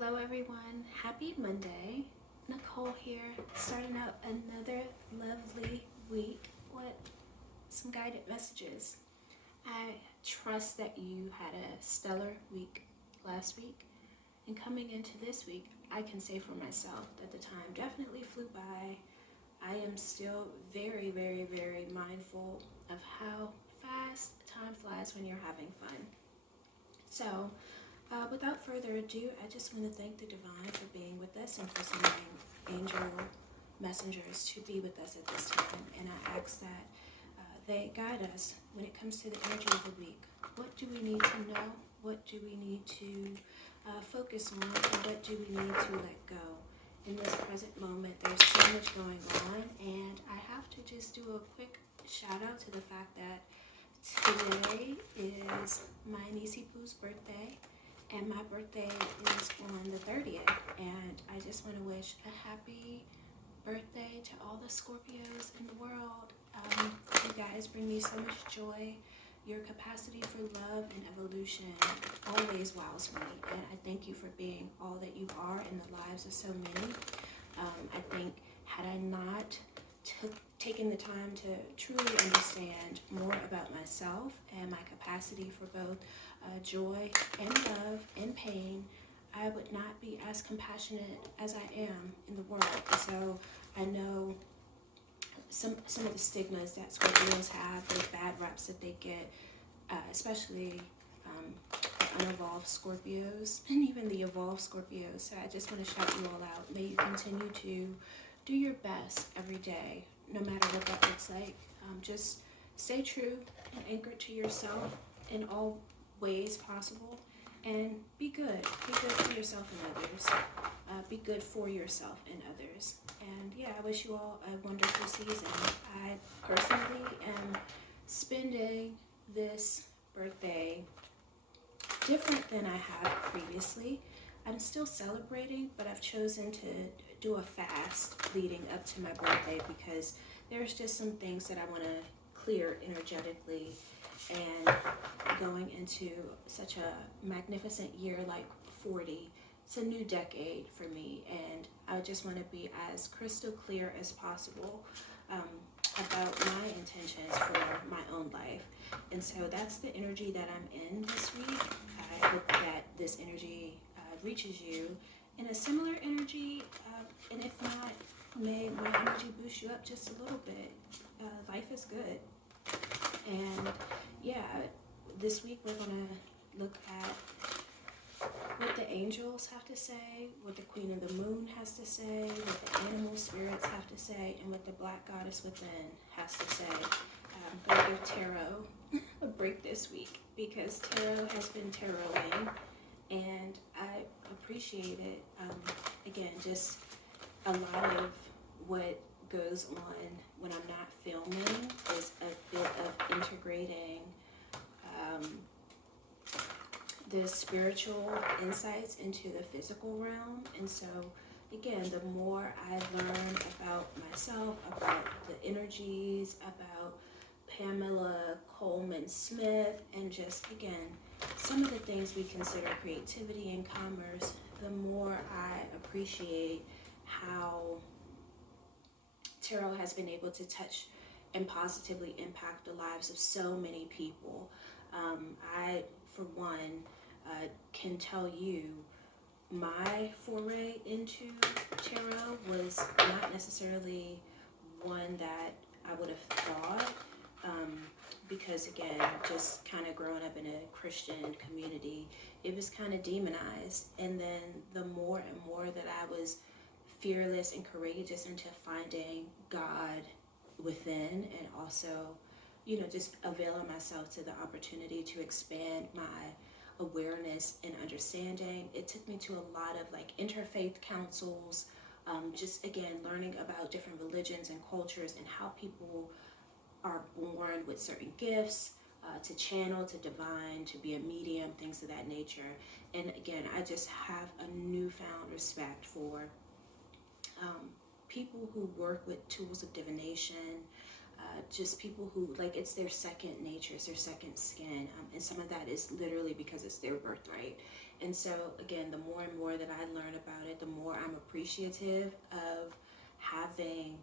Hello everyone, happy Monday. Nicole here, starting out another lovely week with some guided messages. I trust that you had a stellar week last week, and coming into this week, I can say for myself that the time definitely flew by. I am still very, very, very mindful of how fast time flies when you're having fun. So, without further ado, I just want to thank the Divine for being with us and for sending angel messengers to be with us at this time. And I ask that they guide us when it comes to the energy of the week. What do we need to know? What do we need to focus on? And what do we need to let go? In this present moment, there's so much going on, and I have to just do a quick shout out to the fact that today is my niecey Pooh's birthday, and my birthday is on the 30th, and I just want to wish a happy birthday to all the Scorpios in the world. You guys bring me so much joy. Your capacity for love and evolution always wows me, and I thank you for being all that you are in the lives of so many. I think had I not taken the time to truly understand more about myself and my capacity for both joy and love and pain, I would not be as compassionate as I am in the world. So I know some of the stigmas that Scorpios have, the bad raps that they get, especially the unevolved Scorpios and even the evolved Scorpios. So I just want to shout you all out. May you continue to do your best every day, no matter what that looks like. Just stay true and anchored to yourself in all ways possible, and be good. Be good to yourself and others. Be good for yourself and others. And yeah, I wish you all a wonderful season. I personally am spending this birthday different than I have previously. I'm still celebrating, but I've chosen to do a fast leading up to my birthday because there's just some things that I want to clear energetically, and going into such a magnificent year like 40, it's a new decade for me, and I just want to be as crystal clear as possible about my intentions for my own life. And so that's the energy that I'm in this week. I hope that this energy reaches you in a similar energy, and if not, may my energy boost you up just a little bit. Life is good. And yeah, this week we're going to look at what the angels have to say, what the Queen of the Moon has to say, what the animal spirits have to say, and what the Black Goddess within has to say. I'm going to give tarot a break this week because tarot has been taroting, and I appreciate it. Again, just a lot of what goes on when I'm not filming is a bit of integrating the spiritual insights into the physical realm. And so again, the more I learn about myself, about the energies, about Pamela Coleman Smith, and just again some of the things we consider creativity and commerce, the more I appreciate how tarot has been able to touch and positively impact the lives of so many people. I, for one, can tell you my foray into tarot was not necessarily one that I would have thought, because again, just kind of growing up in a Christian community, it was kind of demonized. And then the more and more that I was fearless and courageous into finding God within, and also, you know, just availing myself to the opportunity to expand my awareness and understanding. It took me to a lot of like interfaith councils, just again learning about different religions and cultures and how people are born with certain gifts, to channel, to divine, to be a medium, things of that nature. And again, I just have a newfound respect for people who work with tools of divination, just people who, like, it's their second nature, it's their second skin, and some of that is literally because it's their birthright. And so again, the more and more that I learn about it, the more I'm appreciative of having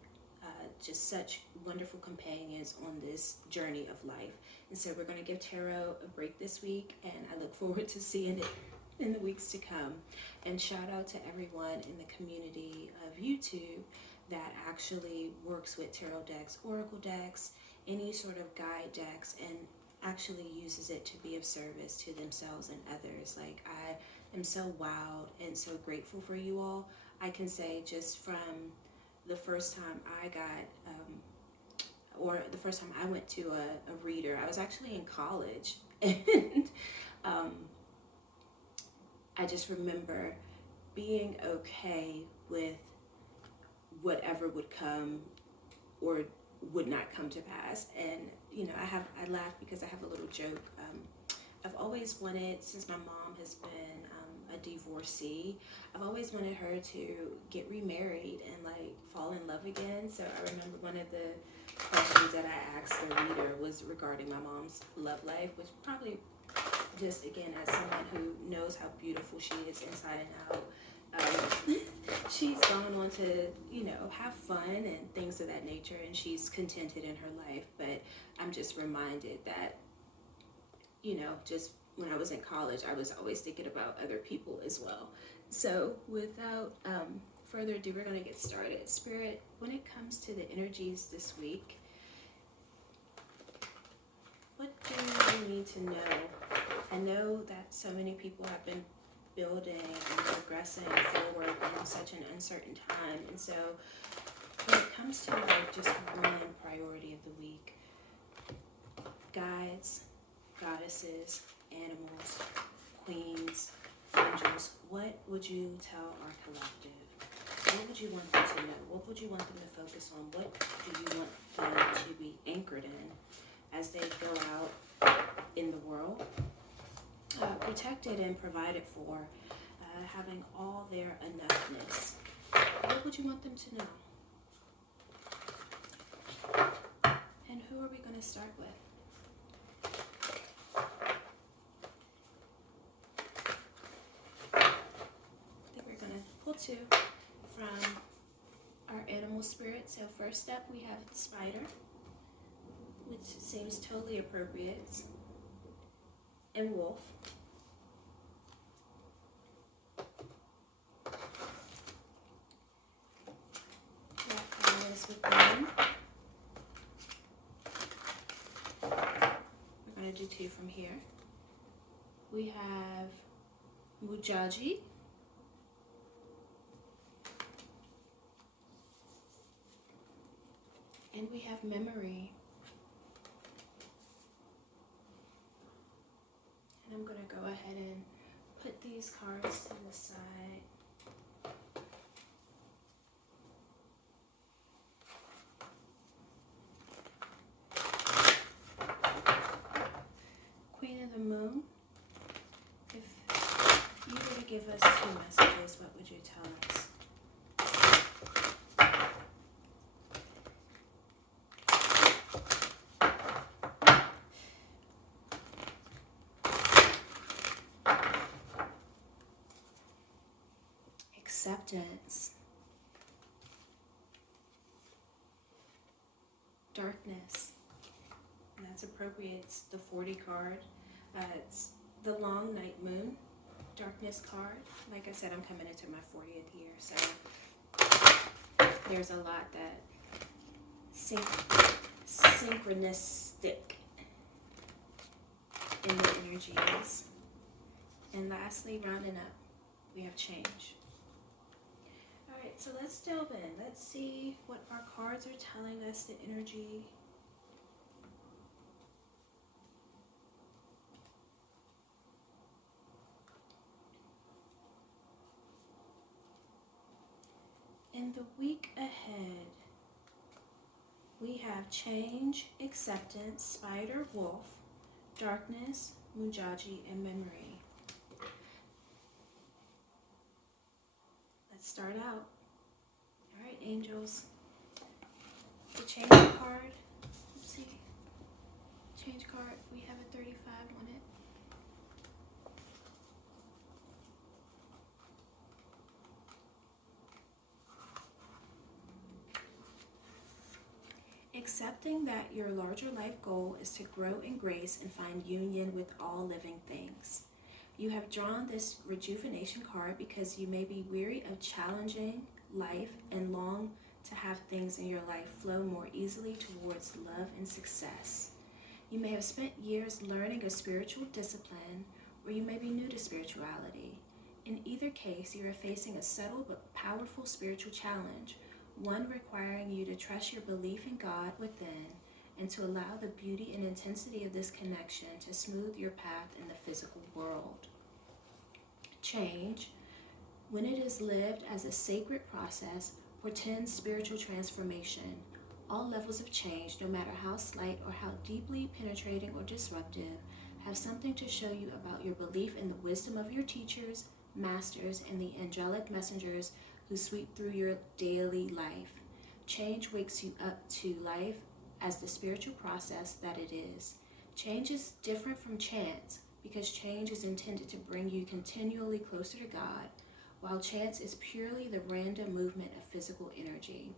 just such wonderful companions on this journey of life. And so we're going to give tarot a break this week, and I look forward to seeing it in the weeks to come. And shout out to everyone in the community of YouTube that actually works with tarot decks, oracle decks, any sort of guide decks, and actually uses it to be of service to themselves and others. Like, I am so wowed and so grateful for you all. I can say just from the first time I got, or the first time I went to a reader, I was actually in college, and I just remember being okay with whatever would come or would not come to pass. And you know, I laugh because I have a little joke. I've always wanted, since my mom has been a divorcee, I've always wanted her to get remarried and like fall in love again. So I remember one of the questions that I asked the reader was regarding my mom's love life, which probably just, again, as someone who knows how beautiful she is inside and out, she's gone on to, you know, have fun and things of that nature, and she's contented in her life. But I'm just reminded that, you know, just when I was in college, I was always thinking about other people as well. So without further ado, we're going to get started. Spirit, when it comes to the energies this week, what do you need to know? I know that so many people have been building and progressing forward in such an uncertain time. And so when it comes to like just one priority of the week, guides, goddesses, animals, queens, angels, what would you tell our collective? What would you want them to know? What would you want them to focus on? What do you want them to be anchored in as they go out in the world? Protected and provided for, having all their enoughness. What would you want them to know? And who are we going to start with? I think we're going to pull two from our animal spirit. So first up, we have the spider, which seems totally appropriate, and wolf. Within. We're going to do two from here. We have Mujaji, and we have memory. And I'm going to go ahead and put these cards to the side. The moon, if you were to give us two messages, what would you tell us? Acceptance, darkness, and that's appropriate. It's the 40 card. It's the long night moon, darkness card. Like I said, I'm coming into my 40th year, so there's a lot that synchronistic in the energies. And lastly, rounding up, we have change. All right, so let's delve in. Let's see what our cards are telling us, the energy. In the week ahead, we have change, acceptance, spider, wolf, darkness, Mujaji, and memory. Let's start out. All right, angels. The change card change card. We have a 35 on it. Accepting that your larger life goal is to grow in grace and find union with all living things. You have drawn this Rejuvenation card because you may be weary of challenging life and long to have things in your life flow more easily towards love and success. You may have spent years learning a spiritual discipline, or you may be new to spirituality. In either case, you are facing a subtle but powerful spiritual challenge, one requiring you to trust your belief in God within and to allow the beauty and intensity of this connection to smooth your path in the physical world. Change, when it is lived as a sacred process, portends spiritual transformation. All levels of change, no matter how slight or how deeply penetrating or disruptive, have something to show you about your belief in the wisdom of your teachers, masters, and the angelic messengers who sweep through your daily life. Change wakes you up to life as the spiritual process that it is. Change is different from chance because change is intended to bring you continually closer to God, while chance is purely the random movement of physical energy.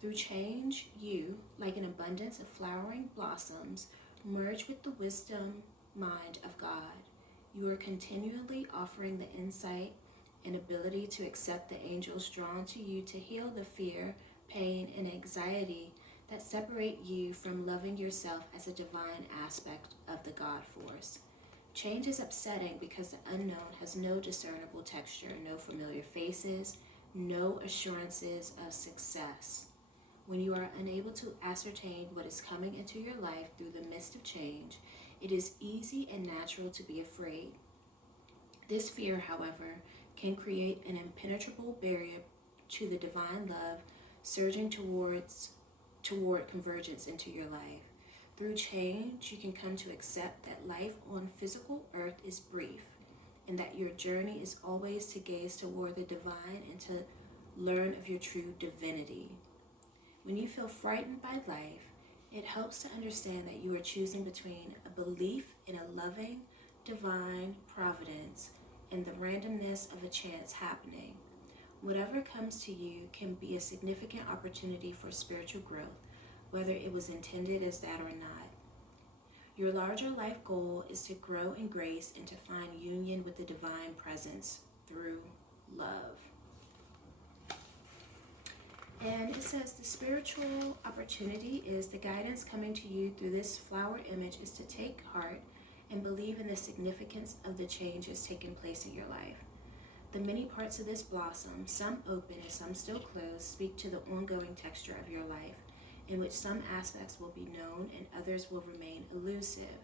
Through change, you, like an abundance of flowering blossoms, merge with the wisdom mind of God. You are continually offering the insight and ability to accept the angels drawn to you to heal the fear, pain, and anxiety that separate you from loving yourself as a divine aspect of the God force. Change is upsetting because the unknown has no discernible texture, no familiar faces, no assurances of success. When you are unable to ascertain what is coming into your life through the midst of change, it is easy and natural to be afraid. This fear, however, can create an impenetrable barrier to the divine love surging toward convergence into your life. Through change, you can come to accept that life on physical earth is brief, and that your journey is always to gaze toward the divine and to learn of your true divinity. When you feel frightened by life, it helps to understand that you are choosing between a belief in a loving, divine providence and the randomness of a chance happening. Whatever comes to you can be a significant opportunity for spiritual growth, whether it was intended as that or not. Your larger life goal is to grow in grace and to find union with the divine presence through love. And it says the spiritual opportunity is the guidance coming to you through this flower image is to take heart and believe in the significance of the changes taking place in your life. The many parts of this blossom, some open and some still closed, speak to the ongoing texture of your life, in which some aspects will be known and others will remain elusive.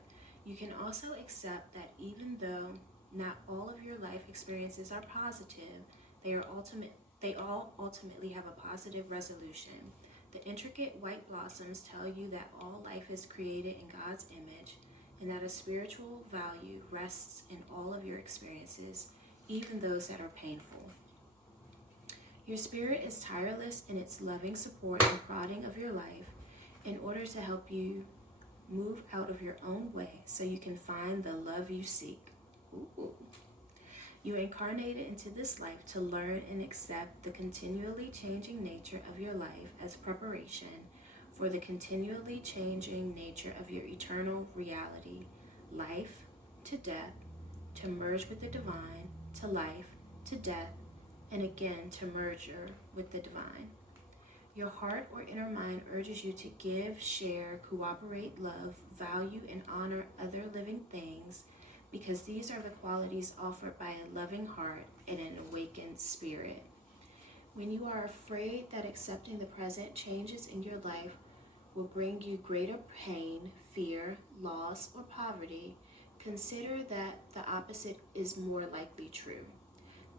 You can also accept that even though not all of your life experiences are positive, they all ultimately have a positive resolution. The intricate white blossoms tell you that all life is created in God's image and that a spiritual value rests in all of your experiences, even those that are painful. Your spirit is tireless in its loving support and prodding of your life in order to help you move out of your own way so you can find the love you seek. Ooh. You incarnated into this life to learn and accept the continually changing nature of your life as preparation for the continually changing nature of your eternal reality, life to death, to merge with the divine, to life, to death, and again to merger with the divine. Your heart or inner mind urges you to give, share, cooperate, love, value, and honor other living things, because these are the qualities offered by a loving heart and an awakened spirit. When you are afraid that accepting the present changes in your life will bring you greater pain, fear, loss, or poverty, consider that the opposite is more likely true.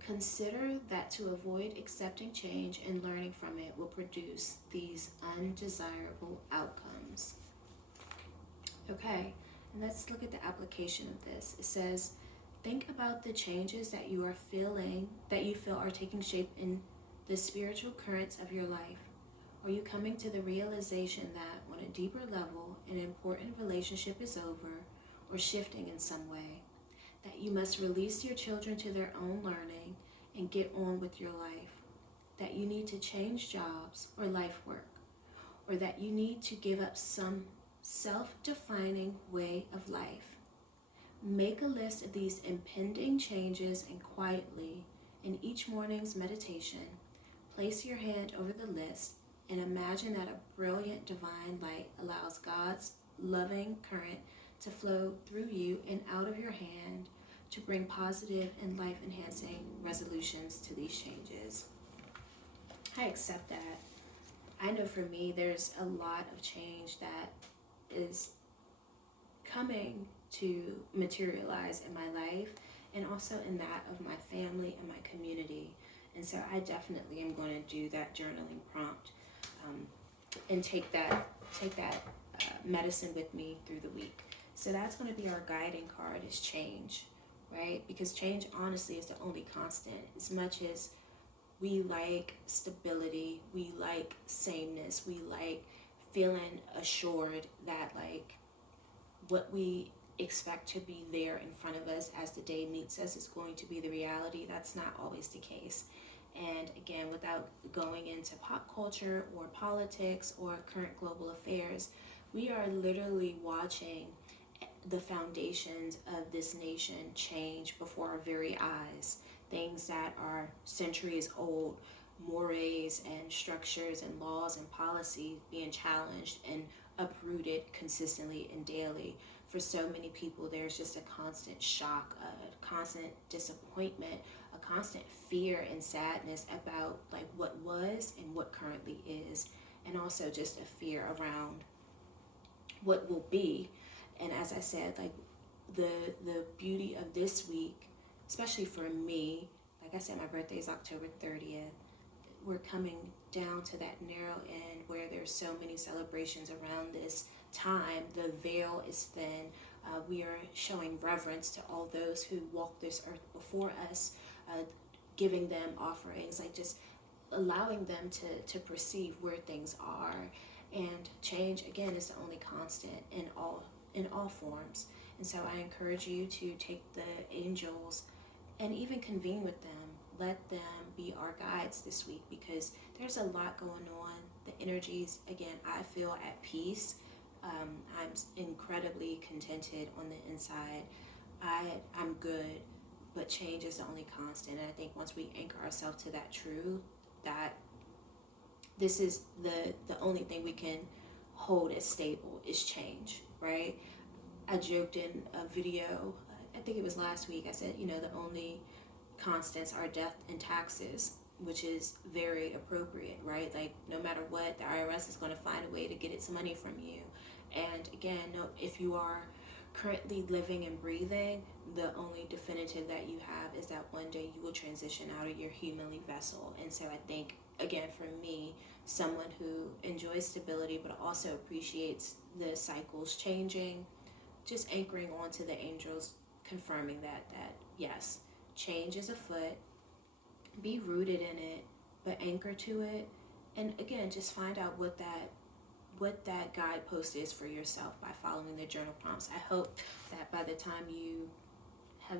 Consider that to avoid accepting change and learning from it will produce these undesirable outcomes. Okay, and let's look at the application of this. It says, think about the changes that you feel are taking shape in the spiritual currents of your life. Are you coming to the realization that on a deeper level an important relationship is over or shifting in some way, that you must release your children to their own learning and get on with your life, that you need to change jobs or life work, or that you need to give up some self-defining way of life. Make a list of these impending changes and quietly, in each morning's meditation, place your hand over the list and imagine that a brilliant divine light allows God's loving current to flow through you and out of your hand to bring positive and life-enhancing resolutions to these changes. I accept that. I know for me, there's a lot of change that is coming to materialize in my life and also in that of my family and my community. And so I definitely am going to do that journaling prompt and take that medicine with me through the week. So that's going to be our guiding card, is change, right? Because change honestly is the only constant. As much as we like stability, we like sameness, we like feeling assured that like what we expect to be there in front of us as the day meets us is going to be the reality. That's not always the case. And again, without going into pop culture or politics or current global affairs, we are literally watching the foundations of this nation change before our very eyes. Things that are centuries old, mores and structures and laws and policies being challenged and uprooted consistently and daily. For so many people, there's just a constant shock, a constant disappointment, a constant fear and sadness about like what was and what currently is, and also just a fear around what will be. And as I said, like the beauty of this week, especially for me, like I said, my birthday is October 30th. We're coming down to that narrow end where there's so many celebrations around this time. The veil is thin. We are showing reverence to all those who walked this earth before us, giving them offerings, like just allowing them to perceive where things are. And change, again, is the only constant in all forms. And so I encourage you to take the angels and even convene with them. Let them be our guides this week, because there's a lot going on. The energies, again, I feel at peace. I'm incredibly contented on the inside. I'm good, but change is the only constant. And I think once we anchor ourselves to that truth, that this is the only thing we can hold as stable is change, right? I joked in a video, I think it was last week, I said, the only constants are death and taxes, which is very appropriate, right? Like no matter what, the IRS is going to find a way to get its money from you. And again, if you are currently living and breathing, the only definitive that you have is that one day you will transition out of your humanly vessel. And so I think, again, for me, someone who enjoys stability but also appreciates the cycles changing, just anchoring onto the angels, confirming that yes, change is afoot. Be rooted in it, but anchor to it. And again, just find out what that guidepost is for yourself by following the journal prompts. I hope that by the time you have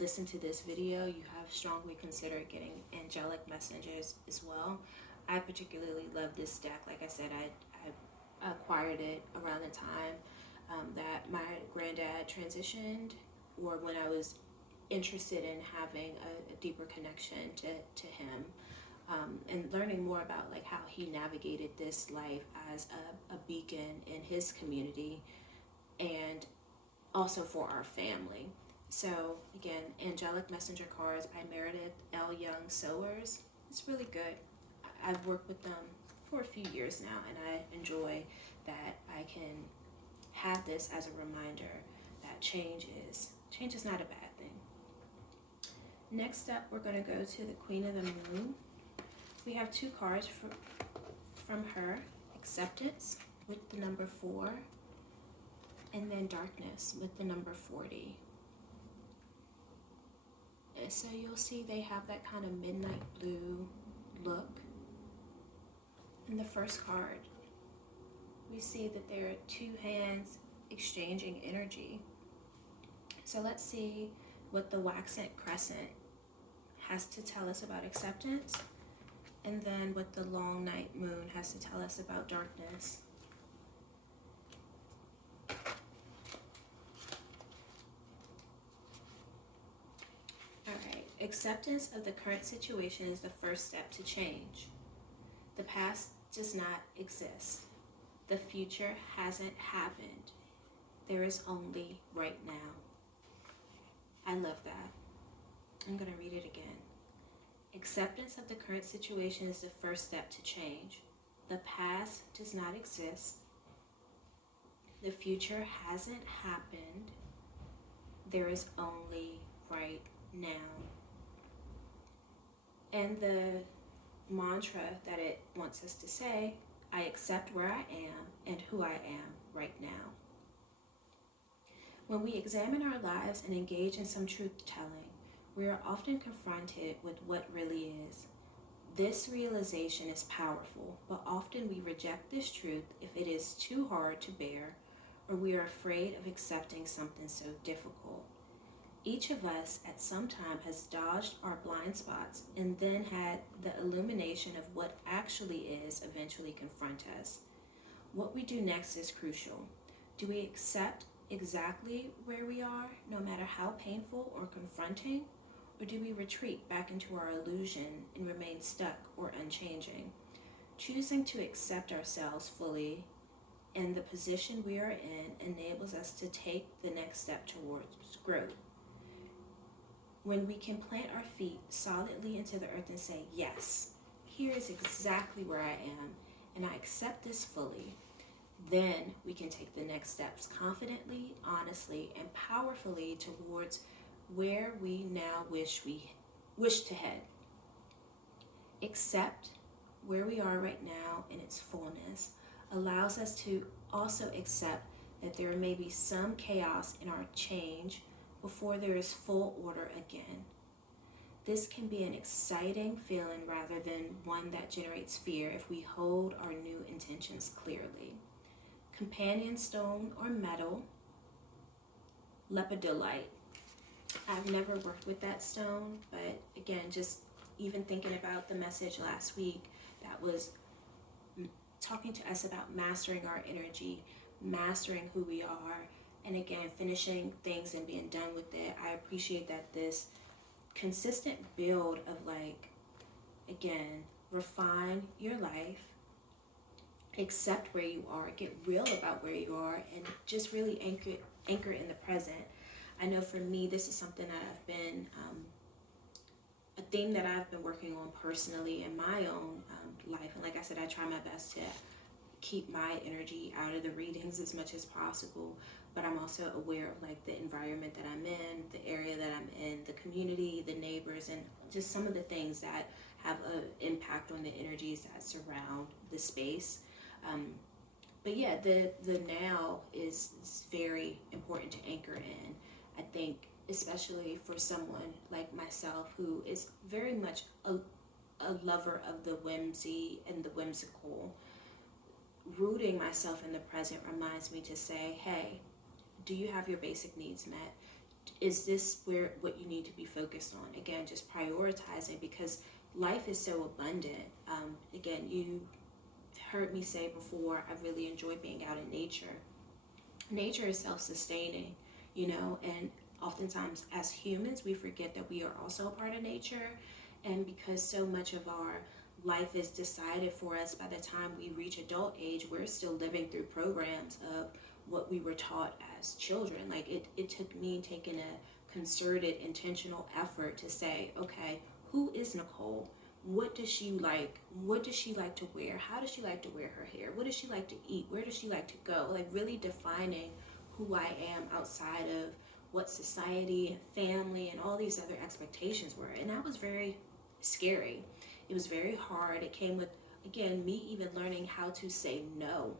listened to this video, you have strongly considered getting Angelic Messengers as well. I particularly love this deck. Like I said, I acquired it around the time that my granddad transitioned, or when I was interested in having a deeper connection to him, and learning more about like how he navigated this life as a beacon in his community and also for our family. So again, Angelic Messenger Cards by Meredith L. Young Sowers. It's really good. I've worked with them for a few years now, and I enjoy that I can have this as a reminder that change is not a bad thing. Next up, we're going to go to the Queen of the Moon. We have two cards from her: Acceptance with the number 4, and then Darkness with the number 40. And so you'll see they have that kind of midnight blue look. And the first card we see that there are two hands exchanging energy. So let's see what the waxent crescent has to tell us about acceptance, and then what the long night moon has to tell us about darkness. Alright, acceptance of the current situation is the first step to change. The past does not exist. The future hasn't happened. There is only right now. I love that. I'm going to read it again. Acceptance of the current situation is the first step to change. The past does not exist. The future hasn't happened. There is only right now. And the mantra that it wants us to say, I accept where I am and who I am right now. When we examine our lives and engage in some truth-telling, we are often confronted with what really is. This realization is powerful, but often we reject this truth if it is too hard to bear, or we are afraid of accepting something so difficult. Each of us at some time has dodged our blind spots and then had the illumination of what actually is eventually confront us. What we do next is crucial. Do we accept exactly where we are, no matter how painful or confronting? Or do we retreat back into our illusion and remain stuck or unchanging? Choosing to accept ourselves fully and the position we are in enables us to take the next step towards growth. When we can plant our feet solidly into the earth and say, yes, here is exactly where I am, and I accept this fully, then we can take the next steps confidently, honestly, and powerfully towards where we now wish to head. Accept where we are right now in its fullness allows us to also accept that there may be some chaos in our change before there is full order again. This can be an exciting feeling rather than one that generates fear if we hold our new intentions clearly. Companion stone or metal, lepidolite. I've never worked with that stone, but again, just even thinking about the message last week that was talking to us about mastering our energy, mastering who we are, and again, finishing things and being done with it. I appreciate that this consistent build of again, refine your life, accept where you are, get real about where you are, and just really anchor in the present. I know for me, this is something that I've been, a theme that I've been working on personally in my own life. And like I said, I try my best to keep my energy out of the readings as much as possible. But I'm also aware of the environment that I'm in, the area that I'm in, the community, the neighbors, and just some of the things that have an impact on the energies that surround the space. But yeah, the now is very important to anchor in. I think especially for someone like myself who is very much a lover of the whimsy and the whimsical, rooting myself in the present reminds me to say, hey, do you have your basic needs met? Is this what you need to be focused on? Again, just prioritizing, because life is so abundant. Again, you heard me say before, I really enjoy being out in nature. Nature is self-sustaining, and oftentimes as humans, we forget that we are also a part of nature. And because so much of our life is decided for us by the time we reach adult age, we're still living through programs of what we were taught as children. It took me taking a concerted, intentional effort to say, okay, who is Nicole? What does she like? What does she like to wear? How does she like to wear her hair? What does she like to eat? Where does she like to go? Really defining who I am outside of what society and family and all these other expectations were. And that was very scary. It was very hard. It came with, again, me even learning how to say no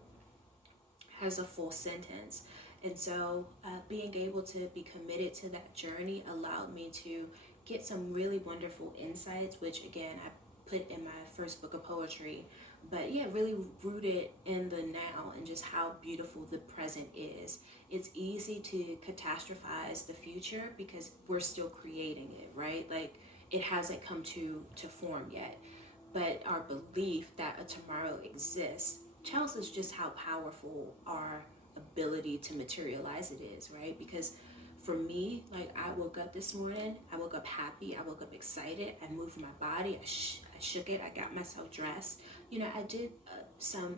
as a full sentence. And so being able to be committed to that journey allowed me to get some really wonderful insights, which again, I put in my first book of poetry. But yeah, really rooted in the now and just how beautiful the present is. It's easy to catastrophize the future because we're still creating it, right? Like it hasn't come to form yet. But our belief that a tomorrow exists tells us just how powerful our ability to materialize it is, right? Because for me, like I woke up this morning, I woke up happy, I woke up excited, I moved my body, I shook it, I got myself dressed. You know, I did some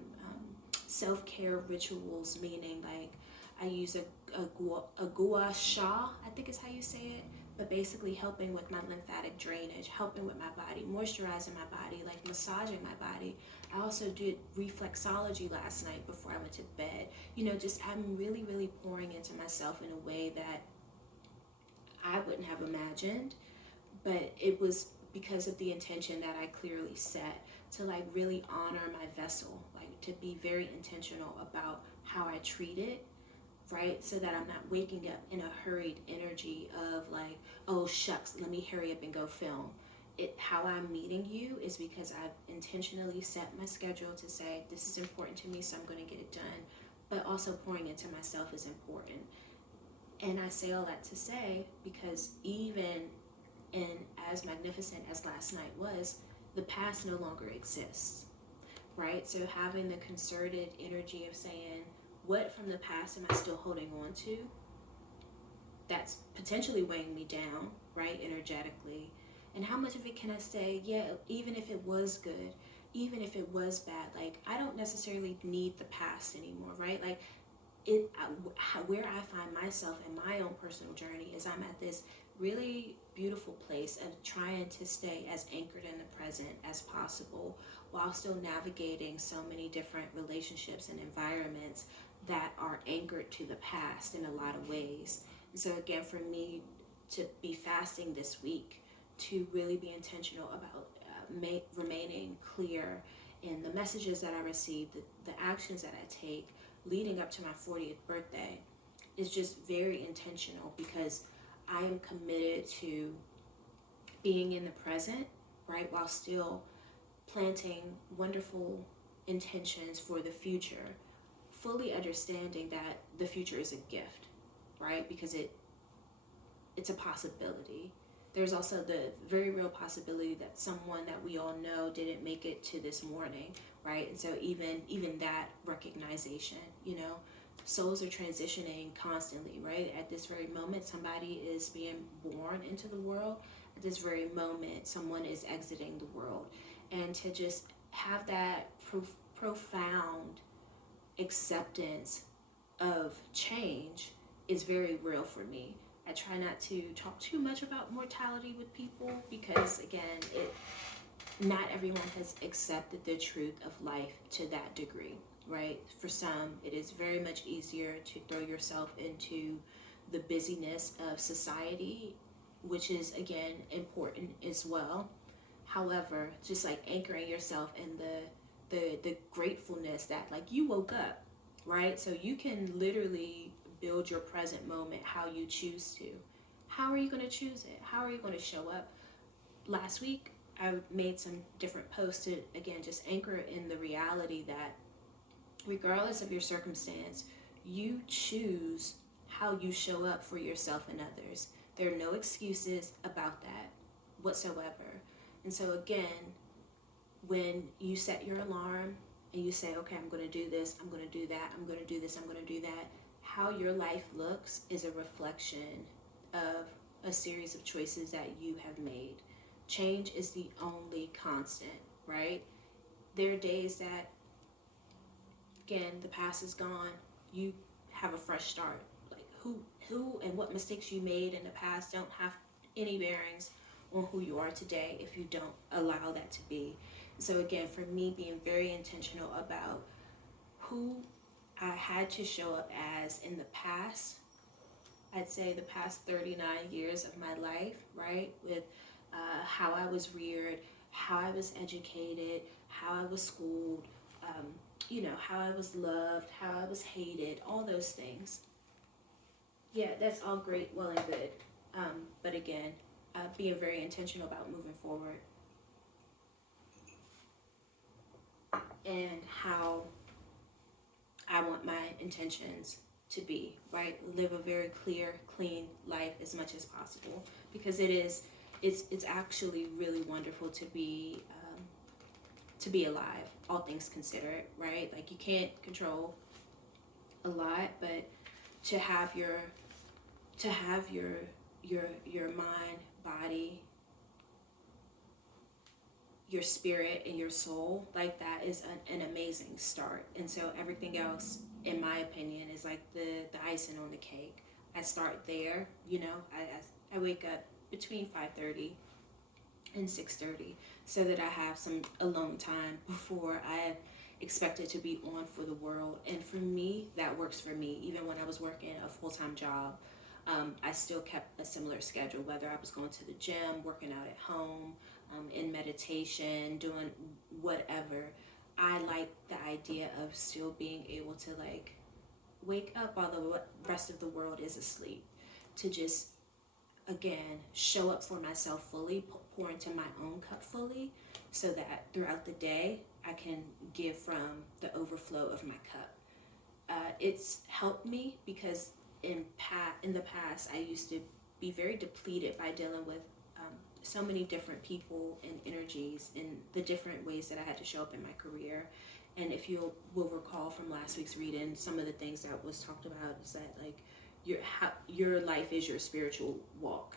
self-care rituals, meaning like I use a gua sha, I think is how you say it, but basically helping with my lymphatic drainage, helping with my body, moisturizing my body, like massaging my body. I also did reflexology last night before I went to bed. You know, just I'm really, really pouring into myself in a way that I wouldn't have imagined, but it was because of the intention that I clearly set to like really honor my vessel, like to be very intentional about how I treat it, right? So that I'm not waking up in a hurried energy of like, oh shucks, let me hurry up and go film. How I'm meeting you is because I've intentionally set my schedule to say this is important to me, so I'm going to get it done. But also pouring into myself is important. And I say all that to say because even in as magnificent as last night was, the past no longer exists, right? So having the concerted energy of saying, what from the past am I still holding on to? That's potentially weighing me down, right, energetically. And how much of it can I say, yeah, even if it was good, even if it was bad, like I don't necessarily need the past anymore, right? Like where I find myself in my own personal journey is I'm at this really beautiful place of trying to stay as anchored in the present as possible while still navigating so many different relationships and environments that are anchored to the past in a lot of ways. And so again, for me to be fasting this week, to really be intentional about remaining clear in the messages that I receive, the actions that I take leading up to my 40th birthday is just very intentional because I am committed to being in the present, right, while still planting wonderful intentions for the future, fully understanding that the future is a gift, right, because it's a possibility. There's also the very real possibility that someone that we all know didn't make it to this morning, right? And so even that recognition, you know, souls are transitioning constantly, right? At this very moment, somebody is being born into the world. At this very moment, someone is exiting the world. And to just have that profound acceptance of change is very real for me. I try not to talk too much about mortality with people because, again, not everyone has accepted the truth of life to that degree, right? For some, it is very much easier to throw yourself into the busyness of society, which is, again, important as well. However, just like anchoring yourself in the gratefulness that like you woke up, right? So you can literally build your present moment how you choose to. How are you going to choose it? How are you going to show up? Last week, I made some different posts to, again, just anchor in the reality that regardless of your circumstance, you choose how you show up for yourself and others. There are no excuses about that whatsoever. And so again, when you set your alarm and you say, okay, I'm going to do this, I'm going to do that, I'm going to do this, I'm going to do that, how your life looks is a reflection of a series of choices that you have made. Change is the only constant, right? There are days that, again, the past is gone. You have a fresh start. Like who and what mistakes you made in the past don't have any bearings on who you are today if you don't allow that to be. So again, for me, being very intentional about who I had to show up as in the past, I'd say the past 39 years of my life, right? With how I was reared, how I was educated, how I was schooled, how I was loved, how I was hated, all those things. Yeah, that's all great, well and good. But again, being very intentional about moving forward. and how I want my intentions to be, right? Live a very clear, clean life as much as possible, because it's actually really wonderful to be alive, all things considered, right? Like, you can't control a lot, but to have your mind, body, your spirit, and your soul, like, that is an amazing start. And so everything else, in my opinion, is like the icing on the cake. I start there, you know. I wake up between 5:30 and 6:30 so that I have some alone time before I expected to be on for the world. And for me, that works for me. Even when I was working a full-time job, I still kept a similar schedule, whether I was going to the gym, working out at home, in meditation, doing whatever. I like the idea of still being able to, like, wake up while the rest of the world is asleep, to just, again, show up for myself fully, pour into my own cup fully, so that throughout the day I can give from the overflow of my cup. It's helped me because in the past I used to be very depleted by dealing with so many different people and energies, and the different ways that I had to show up in my career. And if you will recall from last week's reading, some of the things that was talked about is that, like, your life is your spiritual walk,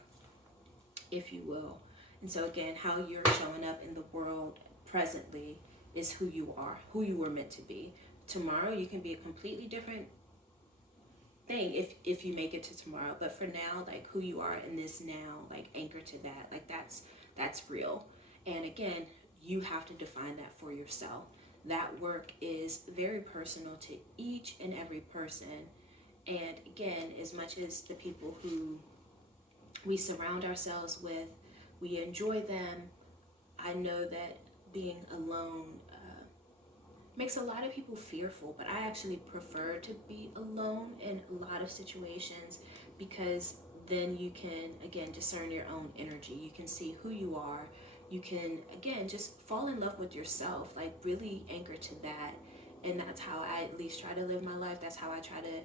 if you will. And so again, how you're showing up in the world presently is who you are, who you were meant to be. Tomorrow you can be a completely different thing if you make it to tomorrow, but for now, like, who you are in this now, like, anchor to that, like, that's real. And again, you have to define that for yourself. That work is very personal to each and every person. And again, as much as the people who we surround ourselves with, we enjoy them, I know that being alone makes a lot of people fearful, but I actually prefer to be alone in a lot of situations, because then you can, again, discern your own energy. You can see who you are. You can, again, just fall in love with yourself, like, really anchor to that. And that's how I at least try to live my life. That's how I try to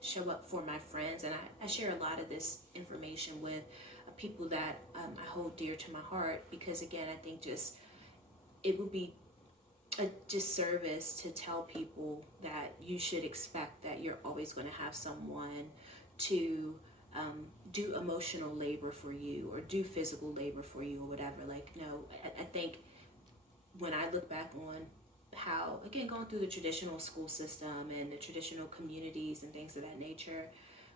show up for my friends. And I share a lot of this information with people that I hold dear to my heart, because, again, I think just it would be a disservice to tell people that you should expect that you're always going to have someone to do emotional labor for you, or do physical labor for you, or whatever. Like, no, I think when I look back on how, again, going through the traditional school system and the traditional communities and things of that nature,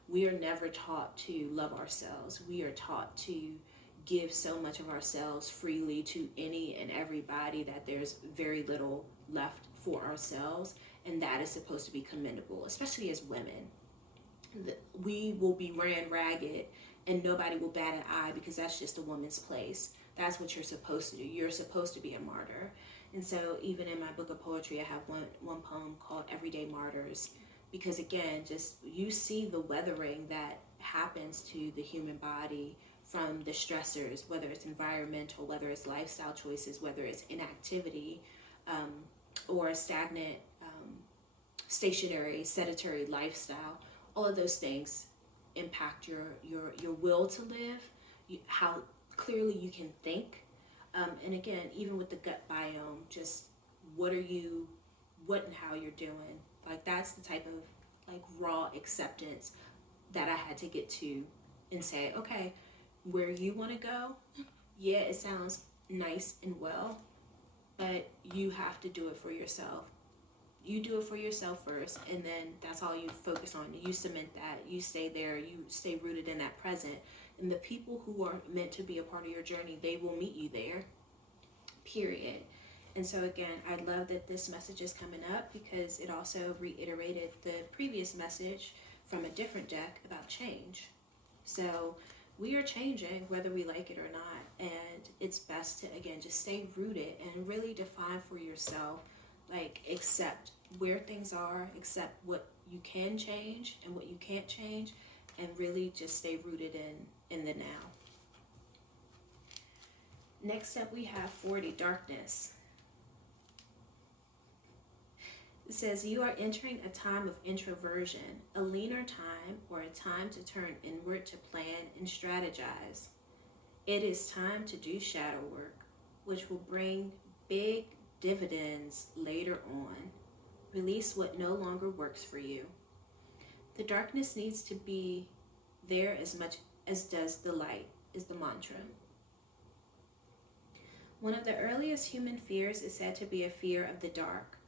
we are never taught to love ourselves. We are taught to give so much of ourselves freely to any and everybody that there's very little left for ourselves, and that is supposed to be commendable, especially as women. We will be ran ragged and nobody will bat an eye, because that's just a woman's place. That's what you're supposed to do. You're supposed to be a martyr. And so even in my book of poetry, I have one poem called Everyday Martyrs, because, again, just you see the weathering that happens to the human body from the stressors, whether it's environmental, whether it's lifestyle choices, whether it's inactivity, or a stagnant, stationary, sedentary lifestyle. All of those things impact your will to live, how clearly you can think. And again, even with the gut biome, just what and how you're doing. Like, that's the type of, like, raw acceptance that I had to get to, and say, okay, where you want to go, yeah, it sounds nice and well, but you have to do it for yourself. You do it for yourself first, and then that's all you focus on. You cement that. You stay there. You stay rooted in that present. And the people who are meant to be a part of your journey, they will meet you there, period. And so, again, I love that this message is coming up, because it also reiterated the previous message from a different deck about change. So we are changing whether we like it or not, and it's best to, again, just stay rooted and really define for yourself, like, accept where things are, accept what you can change and what you can't change, and really just stay rooted in the now. Next up, we have 40, darkness. It says you are entering a time of introversion, a leaner time, or a time to turn inward to plan and strategize. It is time to do shadow work, which will bring big dividends later on. Release what no longer works for you. The darkness needs to be there as much as does the light, is the mantra. One of the earliest human fears is said to be a fear of the dark.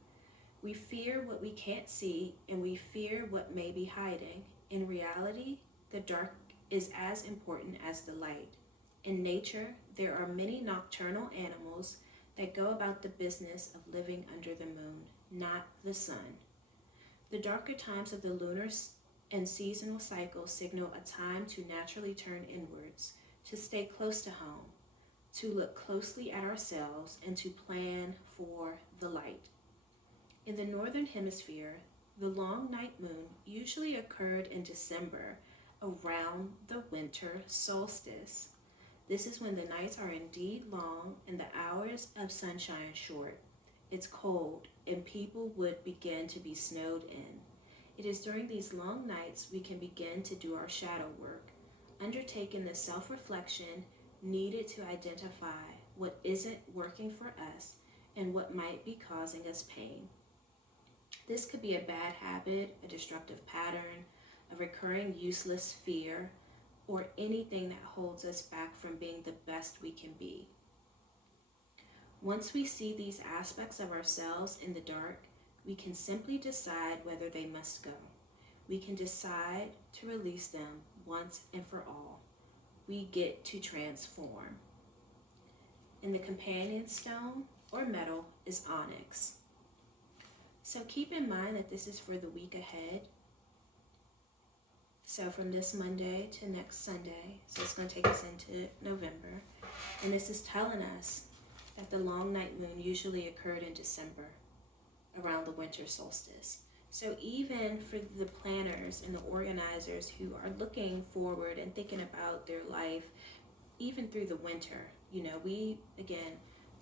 We fear what we can't see, and we fear what may be hiding. In reality, the dark is as important as the light. In nature, there are many nocturnal animals that go about the business of living under the moon, not the sun. The darker times of the lunar and seasonal cycle signal a time to naturally turn inwards, to stay close to home, to look closely at ourselves, and to plan for the light. In the northern hemisphere, the long night moon usually occurred in December around the winter solstice. This is when the nights are indeed long and the hours of sunshine short. It's cold and people would begin to be snowed in. It is during these long nights we can begin to do our shadow work, undertaking the self-reflection needed to identify what isn't working for us and what might be causing us pain. This could be a bad habit, a destructive pattern, a recurring useless fear, or anything that holds us back from being the best we can be. Once we see these aspects of ourselves in the dark, we can simply decide whether they must go. We can decide to release them once and for all. We get to transform. And the companion stone or metal is onyx. So keep in mind that this is for the week ahead. So from this Monday to next Sunday, so it's going to take us into November. And this is telling us that the long night moon usually occurred in December, around the winter solstice. So even for the planners and the organizers who are looking forward and thinking about their life, even through the winter,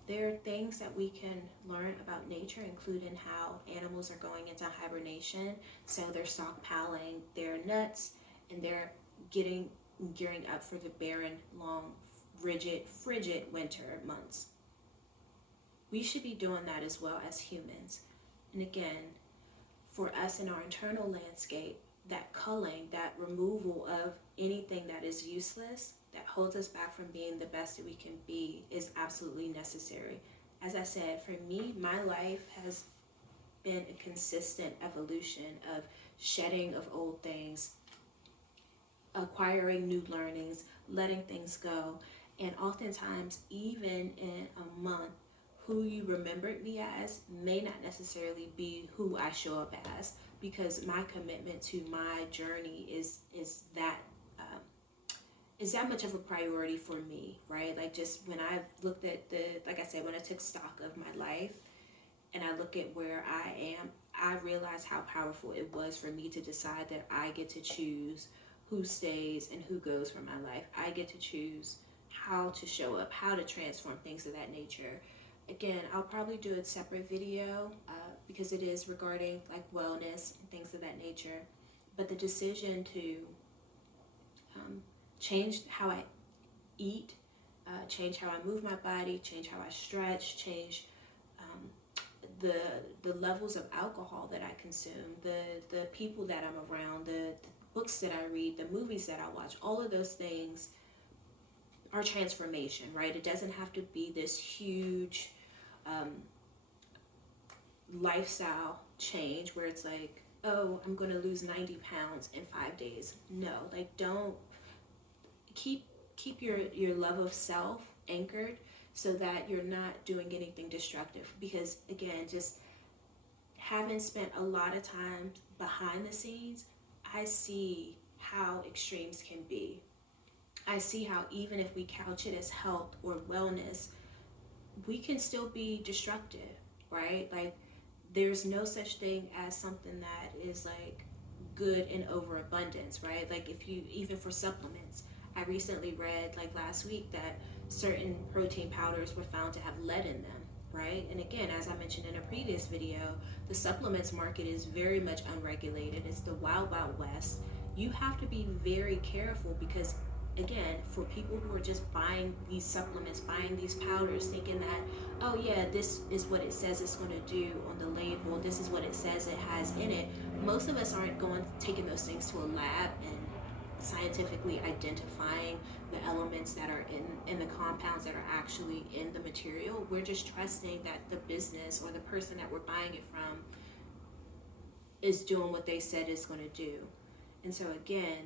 there are things that we can learn about nature, including how animals are going into hibernation. So they're stockpiling their nuts and they're gearing up for the barren, long, frigid winter months. We should be doing that as well as humans. And again, for us in our internal landscape, that culling, that removal of anything that is useless, that holds us back from being the best that we can be, is absolutely necessary. As I said, for me, my life has been a consistent evolution of shedding of old things, acquiring new learnings, letting things go, and oftentimes, even in a month, who you remembered me as may not necessarily be who I show up as, because my commitment to my journey is that much of a priority for me, right? Like, just when I looked at when I took stock of my life and I look at where I am, I realized how powerful it was for me to decide that I get to choose who stays and who goes from my life. I get to choose how to show up, how to transform, things of that nature. Again, I'll probably do a separate video because it is regarding like wellness and things of that nature. But the decision to change how I eat, change how I move my body, change how I stretch, change the levels of alcohol that I consume, the people that I'm around, the books that I read, the movies that I watch, all of those things are transformation, right? It doesn't have to be this huge lifestyle change where it's like, oh, I'm going to lose 90 pounds in 5 days. No, like, don't keep your love of self anchored so that you're not doing anything destructive. Because again, just having spent a lot of time behind the scenes, I see how extremes can be. I see how even if we couch it as health or wellness, we can still be destructive, right? Like, there's no such thing as something that is like good in overabundance, right? Like, if you, even for supplements, I recently read like last week that certain protein powders were found to have lead in them. right? And again, as I mentioned in a previous video, the supplements market is very much unregulated. It's the wild, wild west. You have to be very careful because, again, for people who are just buying these supplements, buying these powders, thinking that, oh yeah, this is what it says it's going to do on the label, this is what it says it has in it, most of us aren't going taking those things to a lab and scientifically identifying the elements that are in the compounds that are actually in the material. We're just trusting that the business or the person that we're buying it from is doing what they said it's going to do. And so again,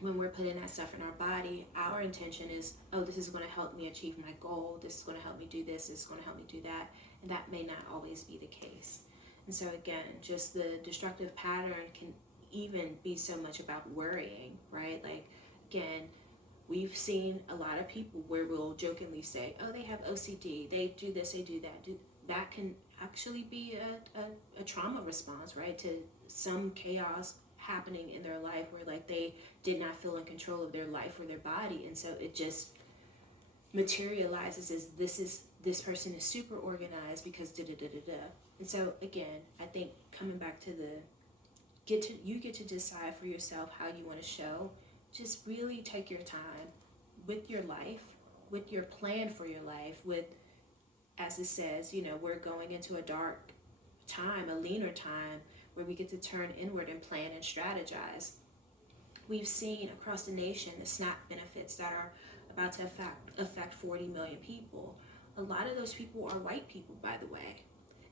when we're putting that stuff in our body, our intention is, oh, this is going to help me achieve my goal, this is going to help me do this is going to help me do that, and that may not always be the case. And so again, just the destructive pattern can even be so much about worrying, right? Like, again, we've seen a lot of people where we'll jokingly say, oh, they have OCD, they do this, they do that. That can actually be a trauma response, right, to some chaos happening in their life where like they did not feel in control of their life or their body, and so it just materializes as this person is super organized because da da da da da. And so again, I think coming back to you get to decide for yourself how you want to show. Just really take your time with your life, with your plan for your life, with, as it says, we're going into a dark time, a leaner time, where we get to turn inward and plan and strategize. We've seen across the nation the SNAP benefits that are about to affect 40 million people. A lot of those people are white people, by the way.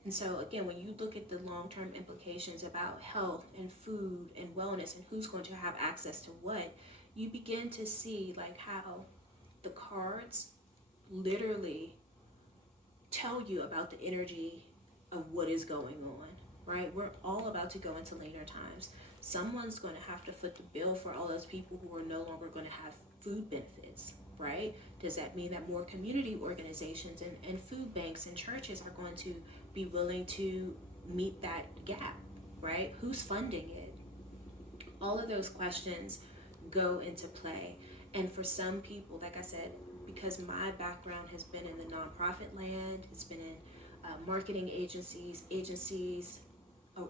And so again, when you look at the long-term implications about health and food and wellness and who's going to have access to what, you begin to see like how the cards literally tell you about the energy of what is going on, right? We're all about to go into leaner times. Someone's going to have to foot the bill for all those people who are no longer going to have food benefits, right? Does that mean that more community organizations and food banks and churches are going to be willing to meet that gap, right? Who's funding it? All of those questions go into play. And for some people, like I said, because my background has been in the nonprofit land, it's been in marketing agencies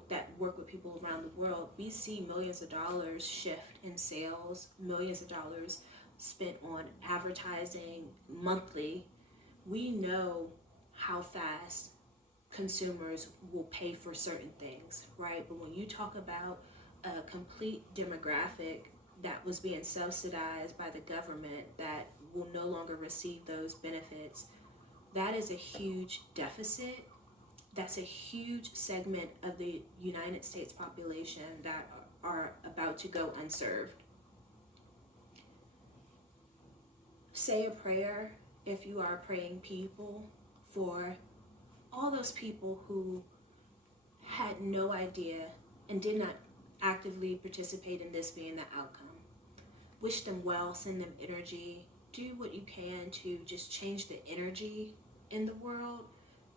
that work with people around the world, we see millions of dollars shift in sales, millions of dollars spent on advertising monthly. We know how fast consumers will pay for certain things, right? But when you talk about a complete demographic that was being subsidized by the government that will no longer receive those benefits, that is a huge deficit. That's a huge segment of the United States population that are about to go unserved. Say a prayer, if you are praying people, for all those people who had no idea and did not actively participate in this being the outcome. Wish them well, send them energy, do what you can to just change the energy in the world,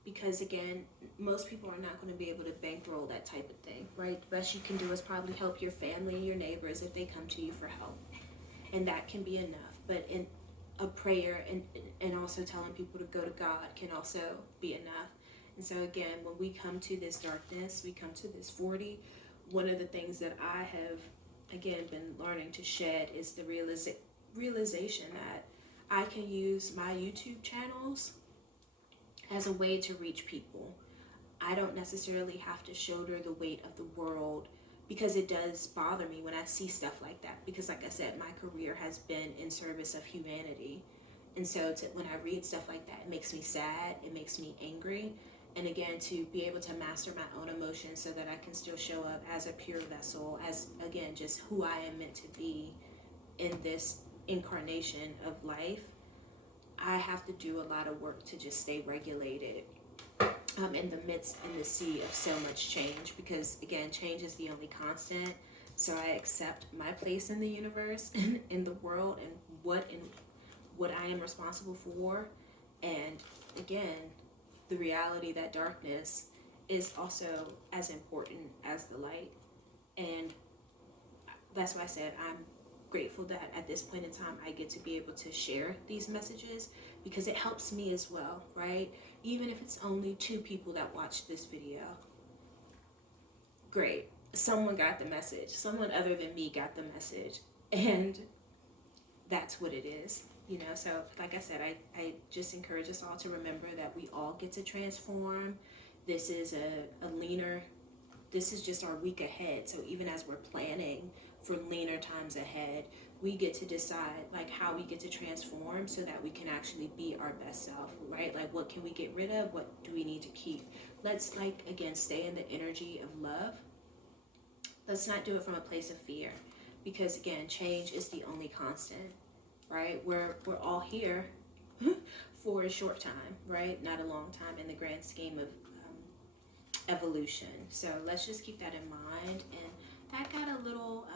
because again, most people are not going to be able to bankroll that type of thing, right? The best you can do is probably help your family and your neighbors if they come to you for help, and that can be enough. But in a prayer and also telling people to go to God can also be enough. And so again, when we come to this darkness, we come to this 40, one of the things that I have again been learning to shed is the realization that I can use my YouTube channels as a way to reach people. I don't necessarily have to shoulder the weight of the world, because it does bother me when I see stuff like that, because like I said, my career has been in service of humanity. And so when I read stuff like that, it makes me sad, it makes me angry. And again, to be able to master my own emotions so that I can still show up as a pure vessel, as again, just who I am meant to be in this incarnation of life, I have to do a lot of work to just stay regulated in the sea of so much change, because again, change is the only constant. So I accept my place in the universe and in the world, and what I am responsible for. And again, the reality that darkness is also as important as the light. And that's why I said I'm grateful that at this point in time I get to be able to share these messages, because it helps me as well, right? Even if it's only 2 people that watch this video, great. Someone got the message. Someone other than me got the message. And that's what it is, you know? So like I said, I just encourage us all to remember that we all get to transform. This is a leaner, this is just our week ahead. So even as we're planning for leaner times ahead, we get to decide like how we get to transform so that we can actually be our best self, right? Like, what can we get rid of? What do we need to keep? Let's, like, again, stay in the energy of love. Let's not do it from a place of fear, because again, change is the only constant, right? We're all here for a short time, right? Not a long time in the grand scheme of evolution. So let's just keep that in mind. And that got a little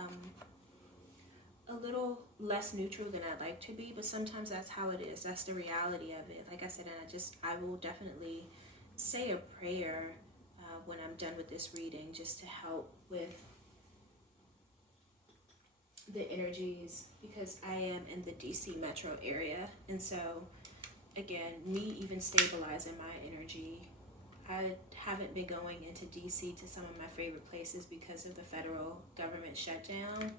less neutral than I'd like to be, but sometimes that's how it is. That's the reality of it. Like I said, and I will definitely say a prayer when I'm done with this reading, just to help with the energies, because I am in the DC metro area. And so again, me even stabilizing my energy, I haven't been going into DC to some of my favorite places because of the federal government shutdown.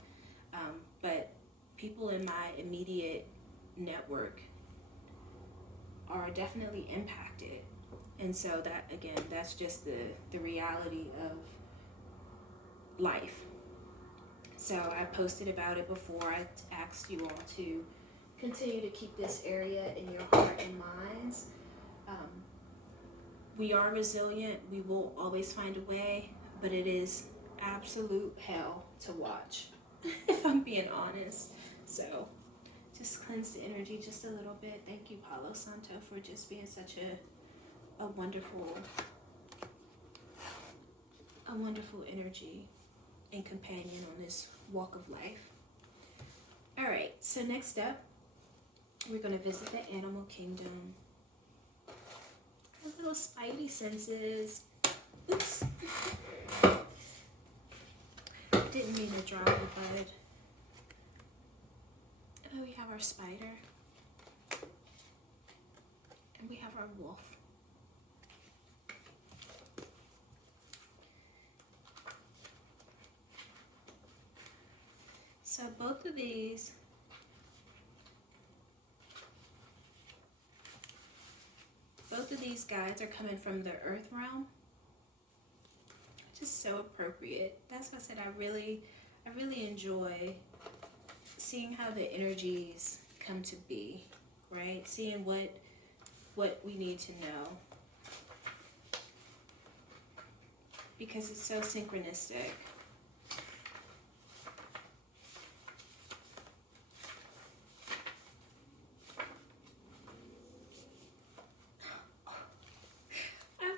But people in my immediate network are definitely impacted. And so that, again, that's just the reality of life. So I posted about it before. I asked you all to continue to keep this area in your heart and minds. We are resilient. We will always find a way, but it is absolute hell to watch, if I'm being honest. So just cleanse the energy just a little bit. Thank you, Palo Santo, for just being such a wonderful energy and companion on this walk of life. All right, so next up, we're going to visit the animal kingdom. Our little spidey senses. Oops. Didn't mean to drop the bud. And we have our spider. And we have our wolf. So both of these guides are coming from the earth realm, which is so appropriate. That's why I said I really enjoy seeing how the energies come to be, right? Seeing what we need to know, because it's so synchronistic.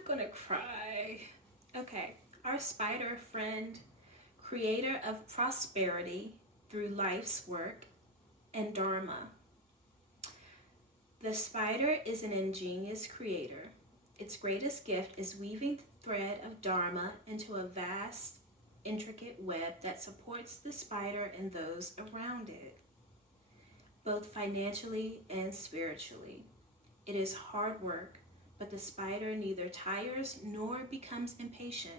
Gonna cry. Okay, our spider friend, creator of prosperity through life's work and dharma. The spider is an ingenious creator. Its greatest gift is weaving the thread of dharma into a vast, intricate web that supports the spider and those around it, both financially and spiritually. It is hard work, but the spider neither tires nor becomes impatient.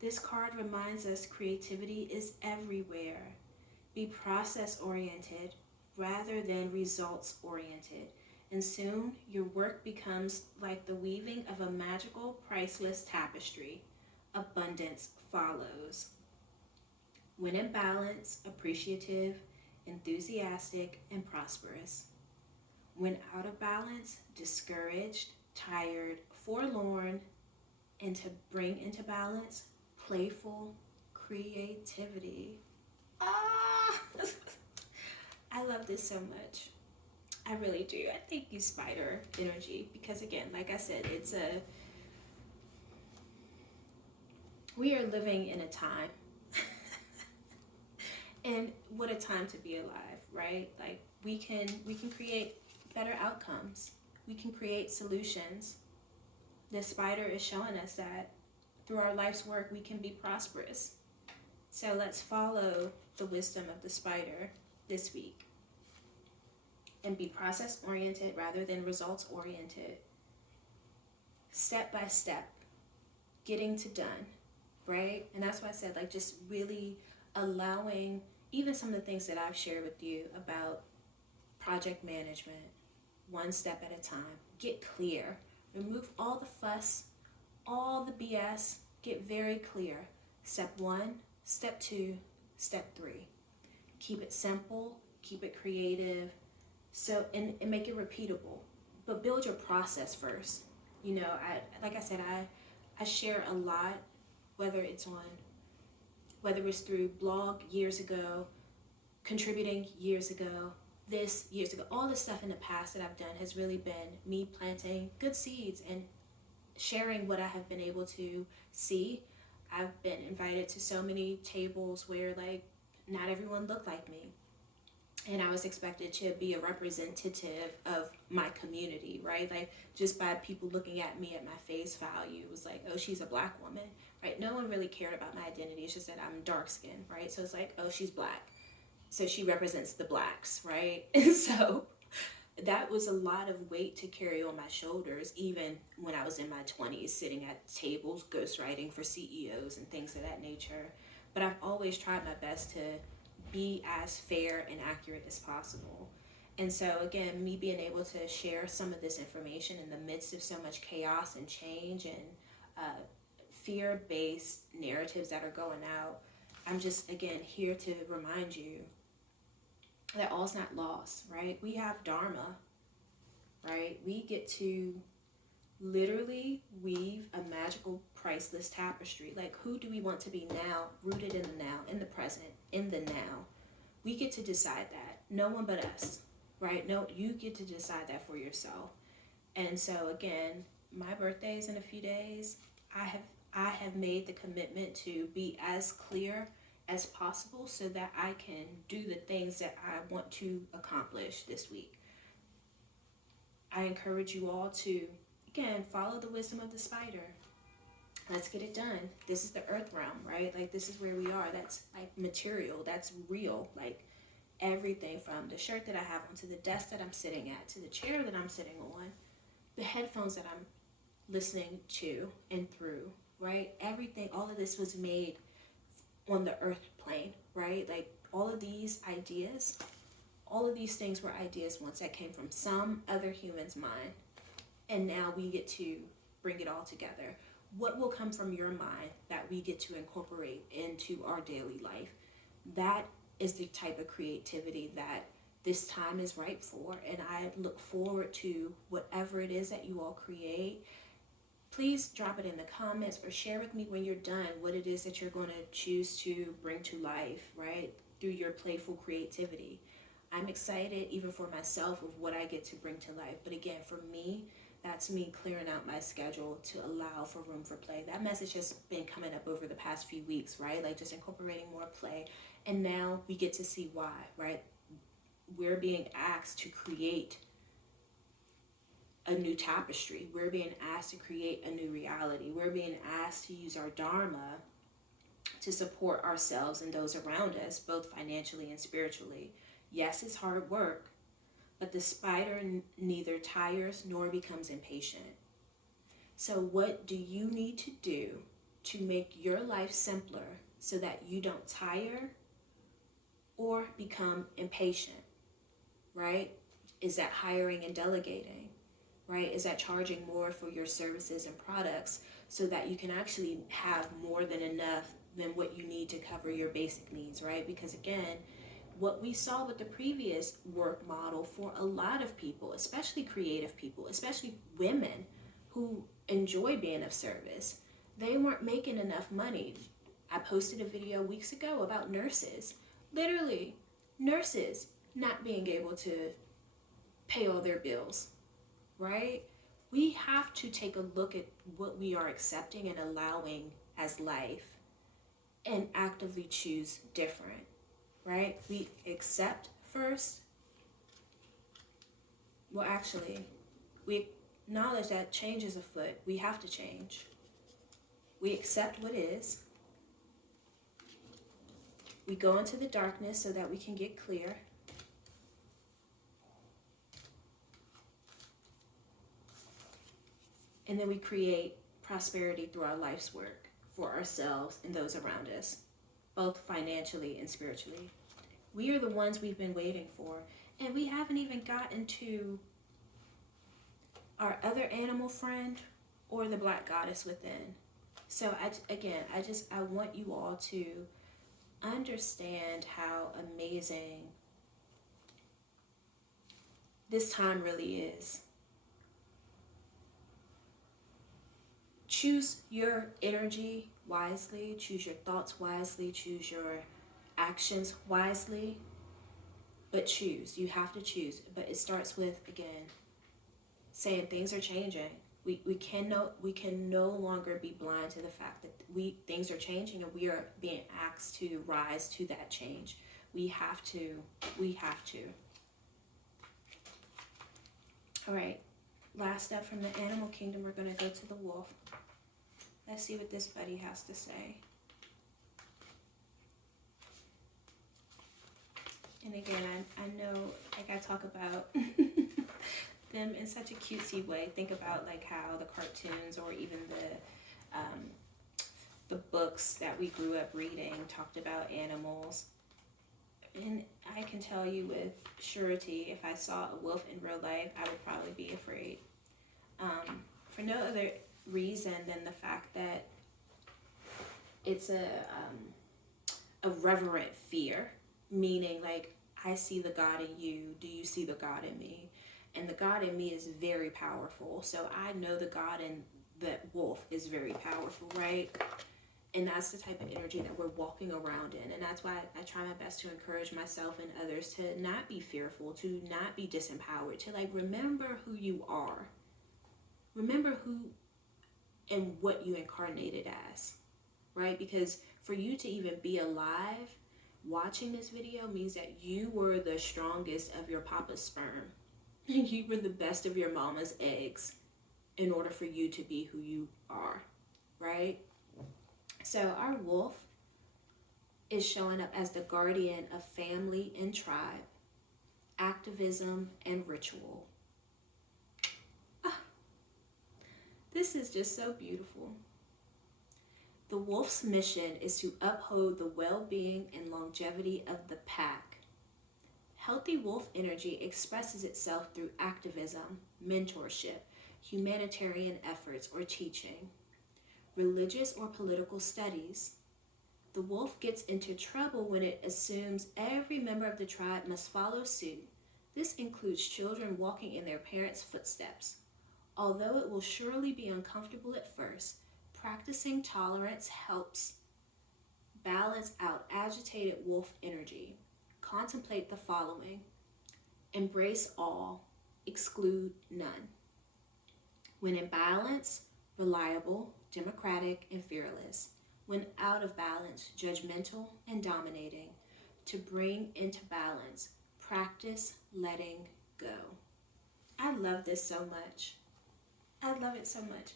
This card reminds us creativity is everywhere. Be process-oriented rather than results-oriented, and soon your work becomes like the weaving of a magical, priceless tapestry. Abundance follows. When in balance, appreciative, enthusiastic, and prosperous. When out of balance, discouraged, tired, forlorn, and to bring into balance, playful creativity. I love this so much. I really do. I thank you, spider energy, because again, like I said, we are living in a time, and what a time to be alive, right? Like we can create better outcomes. We can create solutions. The spider is showing us that through our life's work, we can be prosperous. So let's follow the wisdom of the spider this week and be process oriented rather than results oriented. Step by step, getting to done, right? And that's why I said, like, just really allowing even some of the things that I've shared with you about project management, one step at a time. Get clear. Remove all the fuss, all the BS. Get very clear. Step 1, step 2, step 3. Keep it simple, keep it creative, so and make it repeatable. But build your process first. You know, like I said, I share a lot, whether it's through blog years ago, contributing years ago, years ago, all the stuff in the past that I've done has really been me planting good seeds and sharing what I have been able to see. I've been invited to so many tables where, like, not everyone looked like me. And I was expected to be a representative of my community, right? Like, just by people looking at me at my face value, it was like, oh, she's a black woman, right? No one really cared about my identity. It's just that I'm dark skinned, right? So it's like, oh, she's black, so she represents the blacks, right? And so that was a lot of weight to carry on my shoulders, even when I was in my 20s, sitting at tables, ghostwriting for CEOs and things of that nature. But I've always tried my best to be as fair and accurate as possible. And so again, me being able to share some of this information in the midst of so much chaos and change and fear-based narratives that are going out, I'm just, again, here to remind you that all's not lost, right? We have Dharma, right? We get to literally weave a magical, priceless tapestry. Like, who do we want to be now, rooted in the now, in the present, in the now? We get to decide that. No one but us, right? No, you get to decide that for yourself. And so again, my birthday is in a few days. I have made the commitment to be as clear as possible so that I can do the things that I want to accomplish this week. I encourage you all to, again, follow the wisdom of the spider. Let's get it done. This is the earth realm, right? Like, this is where we are. That's like material. That's real. Like, everything from the shirt that I have on to the desk that I'm sitting at to the chair that I'm sitting on, the headphones that I'm listening to and through, right? Everything, all of this was made on the earth plane, right? Like, all of these ideas, all of these things were ideas once that came from some other human's mind. And now we get to bring it all together. What will come from your mind that we get to incorporate into our daily life? That is the type of creativity that this time is ripe for. And I look forward to whatever it is that you all create. Please drop it in the comments or share with me when you're done what it is that you're going to choose to bring to life, right? Through your playful creativity. I'm excited even for myself of what I get to bring to life. But again, for me, that's me clearing out my schedule to allow for room for play. That message has been coming up over the past few weeks, right? Like, just incorporating more play. And now we get to see why, right? We're being asked to create a new tapestry. We're being asked to create a new reality. We're being asked to use our Dharma to support ourselves and those around us, both financially and spiritually. Yes, it's hard work, but the spider neither tires nor becomes impatient. So what do you need to do to make your life simpler so that you don't tire or become impatient, right? Is that hiring and delegating, right? Is that charging more for your services and products so that you can actually have more than enough than what you need to cover your basic needs, right? Because again, what we saw with the previous work model for a lot of people, especially creative people, especially women who enjoy being of service, they weren't making enough money. I posted a video weeks ago about nurses, literally nurses not being able to pay all their bills, right? We have to take a look at what we are accepting and allowing as life and actively choose different. Right? We accept first. Well, actually, we acknowledge that change is afoot. We have to change. We accept what is. We go into the darkness so that we can get clear. And then we create prosperity through our life's work for ourselves and those around us, both financially and spiritually. We are the ones we've been waiting for. And we haven't even gotten to our other animal friend or the black goddess within. So I want you all to understand how amazing this time really is. Choose your energy wisely, choose your thoughts wisely, choose your actions wisely, but choose. You have to choose. But it starts with, again, saying things are changing. We can no longer be blind to the fact that things are changing and we are being asked to rise to that change. We have to. All right, last up from the animal kingdom, we're going to go to the wolf. Let's see what this buddy has to say. And again, I know, like, I talk about them in such a cutesy way. Think about like how the cartoons or even the books that we grew up reading talked about animals. And I can tell you with surety, if I saw a wolf in real life, I would probably be afraid. For no other reason than the fact that it's a reverent fear, meaning like, I see the God in you, do you see the God in me? And the God in me is very powerful. So I know the God in the wolf is very powerful, right? And that's the type of energy that we're walking around in. And that's why I try my best to encourage myself and others to not be fearful, to not be disempowered, to like remember who you are. Remember who and what you incarnated as, right? Because for you to even be alive, watching this video means that you were the strongest of your papa's sperm. You were the best of your mama's eggs in order for you to be who you are, right? So our wolf is showing up as the guardian of family and tribe, activism and ritual. This is just so beautiful. The wolf's mission is to uphold the well-being and longevity of the pack. Healthy wolf energy expresses itself through activism, mentorship, humanitarian efforts or teaching, religious or political studies. The wolf gets into trouble when it assumes every member of the tribe must follow suit. This includes children walking in their parents' footsteps. Although it will surely be uncomfortable at first, practicing tolerance helps balance out agitated wolf energy. Contemplate the following: embrace all, exclude none. When in balance, reliable, democratic, and fearless. When out of balance, judgmental and dominating. To bring into balance, practice letting go. I love this so much. I love it so much.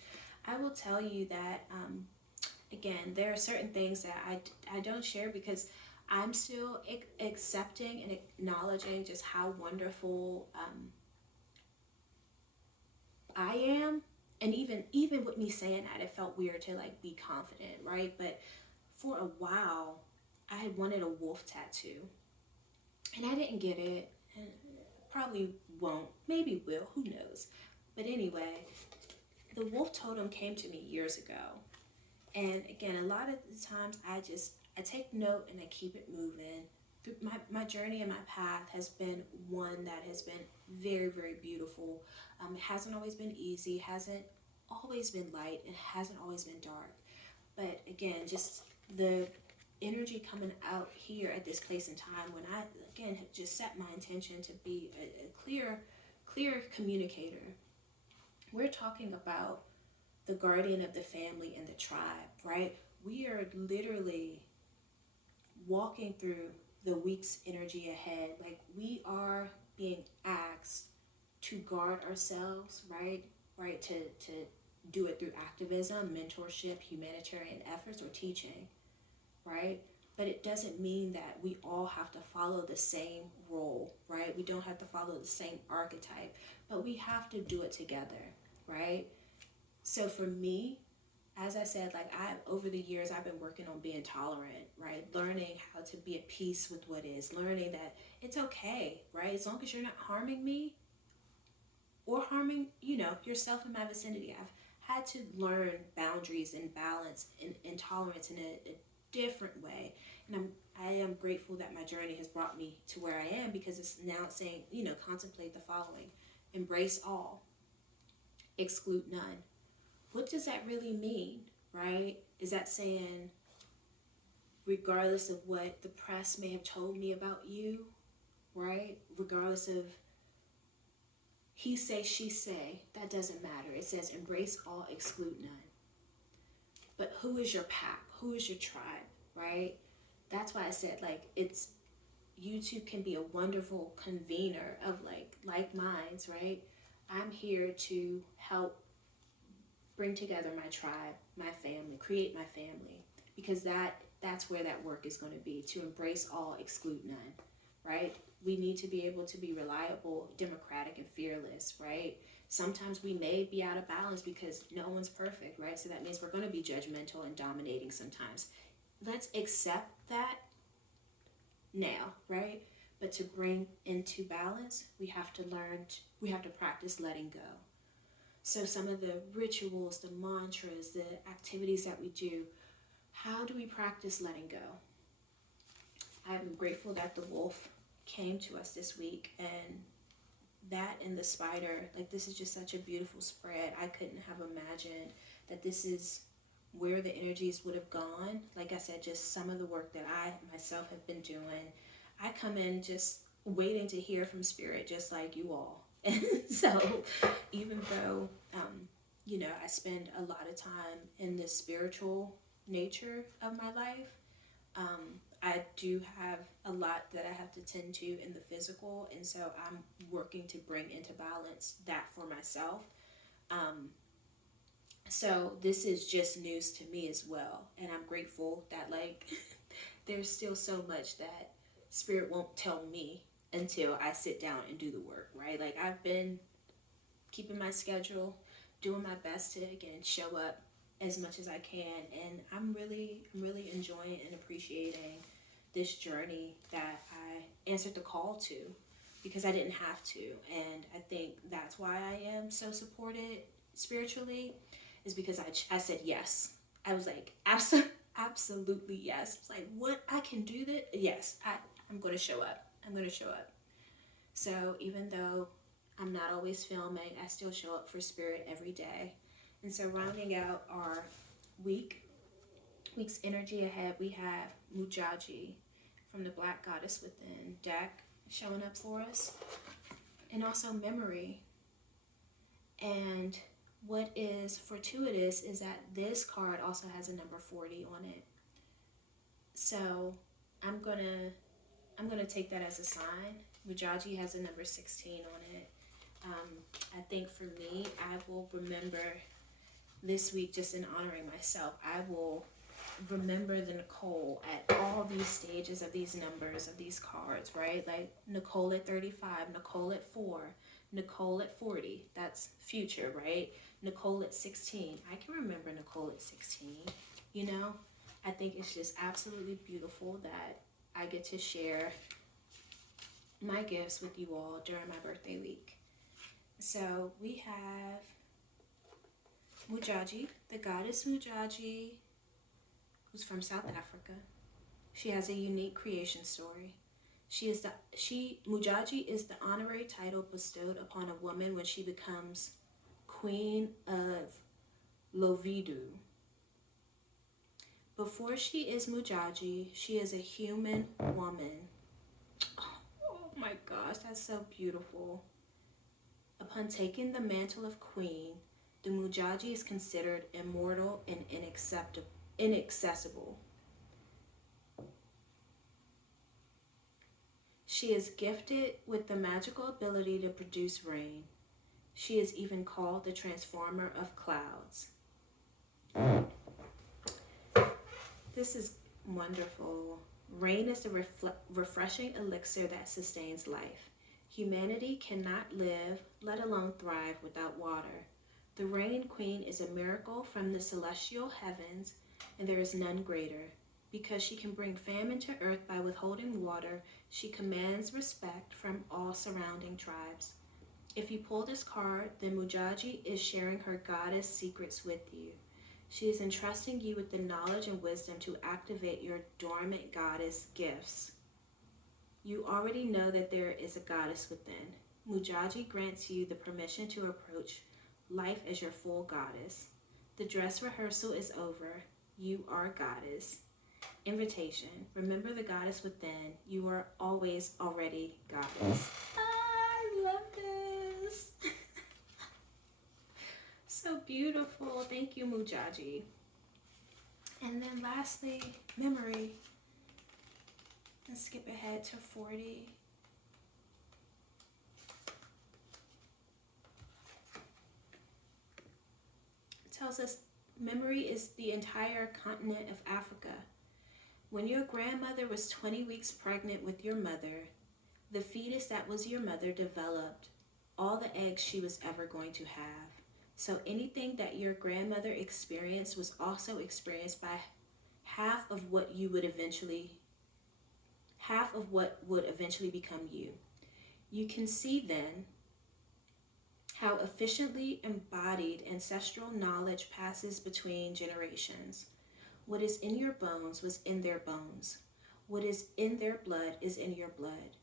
I will tell you that, again, there are certain things that I don't share because I'm still accepting and acknowledging just how wonderful I am. And even with me saying that, it felt weird to like be confident, right? But for a while, I had wanted a wolf tattoo. And I didn't get it. And probably won't. Maybe will. Who knows? But anyway, the wolf totem came to me years ago. And again, a lot of the times I take note and I keep it moving. My journey and my path has been one that has been very, very beautiful. It hasn't always been easy, hasn't always been light, it hasn't always been dark. But again, just the energy coming out here at this place and time when I, again, have just set my intention to be a clear communicator. We're talking about the guardian of the family and the tribe, right? We are literally walking through the week's energy ahead. Like, we are being asked to guard ourselves, right? To do it through activism, mentorship, humanitarian efforts, or teaching, right? but it doesn't mean that we all have to follow the same role, right? We don't have to follow the same archetype, but we have to do it together, right? So for me, as I said, like over the years, I've been working on being tolerant, right? Learning how to be at peace with what is, learning that it's okay, right? As long as you're not harming me or harming, yourself in my vicinity. I've had to learn boundaries and balance and tolerance in a different way. And I am grateful that my journey has brought me to where I am, because it's now saying, contemplate the following: embrace all, exclude none. What does that really mean, right? Is that saying, regardless of what the press may have told me about you, right? Regardless of he say, she say, that doesn't matter. It says embrace all, exclude none. But who is your pack? Who is your tribe, right? That's why I said, YouTube can be a wonderful convener of like minds, right? I'm here to help bring together my tribe, my family, create my family, because that's where that work is going to be, to embrace all, exclude none, right? We need to be able to be reliable, democratic, and fearless, right? Sometimes we may be out of balance because no one's perfect, right? So that means we're going to be judgmental and dominating sometimes. Let's accept that now, right? But to bring into balance, we have to practice letting go. So some of the rituals, the mantras, the activities that we do, how do we practice letting go? I'm grateful that the wolf came to us this week, and that and the spider, this is just such a beautiful spread. I couldn't have imagined that this is where the energies would have gone. Like I said, just some of the work that I myself have been doing. I come in just waiting to hear from spirit, just like you all. And so even though, I spend a lot of time in the spiritual nature of my life, I do have a lot that I have to tend to in the physical. And so I'm working to bring into balance that for myself. So this is just news to me as well. And I'm grateful that there's still so much that spirit won't tell me until I sit down and do the work, right? I've been keeping my schedule, doing my best to, again, show up as much as I can. And I'm really enjoying and appreciating this journey that I answered the call to, because I didn't have to. And I think that's why I am so supported spiritually, is because I said yes. I was like, absolutely yes. It's like, what? I can do that? Yes, I'm going to show up. I'm going to show up. So even though I'm not always filming, I still show up for spirit every day. And so rounding out our week's energy ahead, we have Mujaji from the Black Goddess Within deck showing up for us. And also memory. And what is fortuitous is that this card also has a number 40 on it. So I'm gonna take that as a sign. Mujaji has a number 16 on it. I think for me, I will remember this week, just in honoring myself, I will remember the Nicole at all these stages of these numbers, of these cards, right? Like Nicole at 35, Nicole at 4, Nicole at 40, that's future, right? Nicole at 16, I can remember Nicole at 16, I think it's just absolutely beautiful that I get to share my gifts with you all during my birthday week. So we have Mujaji, the goddess Mujaji, who's from South Africa. She has a unique creation story. Mujaji is the honorary title bestowed upon a woman when she becomes Queen of Lovidu. Before she is Mujaji, she is a human woman. Oh my gosh, that's so beautiful. Upon taking the mantle of queen, the Mujaji is considered immortal and inaccessible. She is gifted with the magical ability to produce rain. She is even called the transformer of clouds. This is Wonderful. Rain is the refreshing elixir that sustains life. Humanity cannot live, let alone thrive, without water. The Rain Queen is a miracle from the celestial heavens, and there is none greater. Because she can bring famine to earth by withholding water, she commands respect from all surrounding tribes. If you pull this card, then Mujaji is sharing her goddess secrets with you. She is entrusting you with the knowledge and wisdom to activate your dormant goddess gifts. You already know that there is a goddess within. Mujaji grants you the permission to approach life as your full goddess. The dress rehearsal is over. You are goddess. Invitation. Remember the goddess within. You are always already goddess. I love this. So beautiful. Thank you, Mujaji. And then lastly, memory. Let's skip ahead to 40. It tells us memory is the entire continent of Africa. When your grandmother was 20 weeks pregnant with your mother, the fetus that was your mother developed all the eggs she was ever going to have. So anything that your grandmother experienced was also experienced by half of what would eventually become you. You can see then how efficiently embodied ancestral knowledge passes between generations. What is in your bones was in their bones. What is in their blood is in your blood.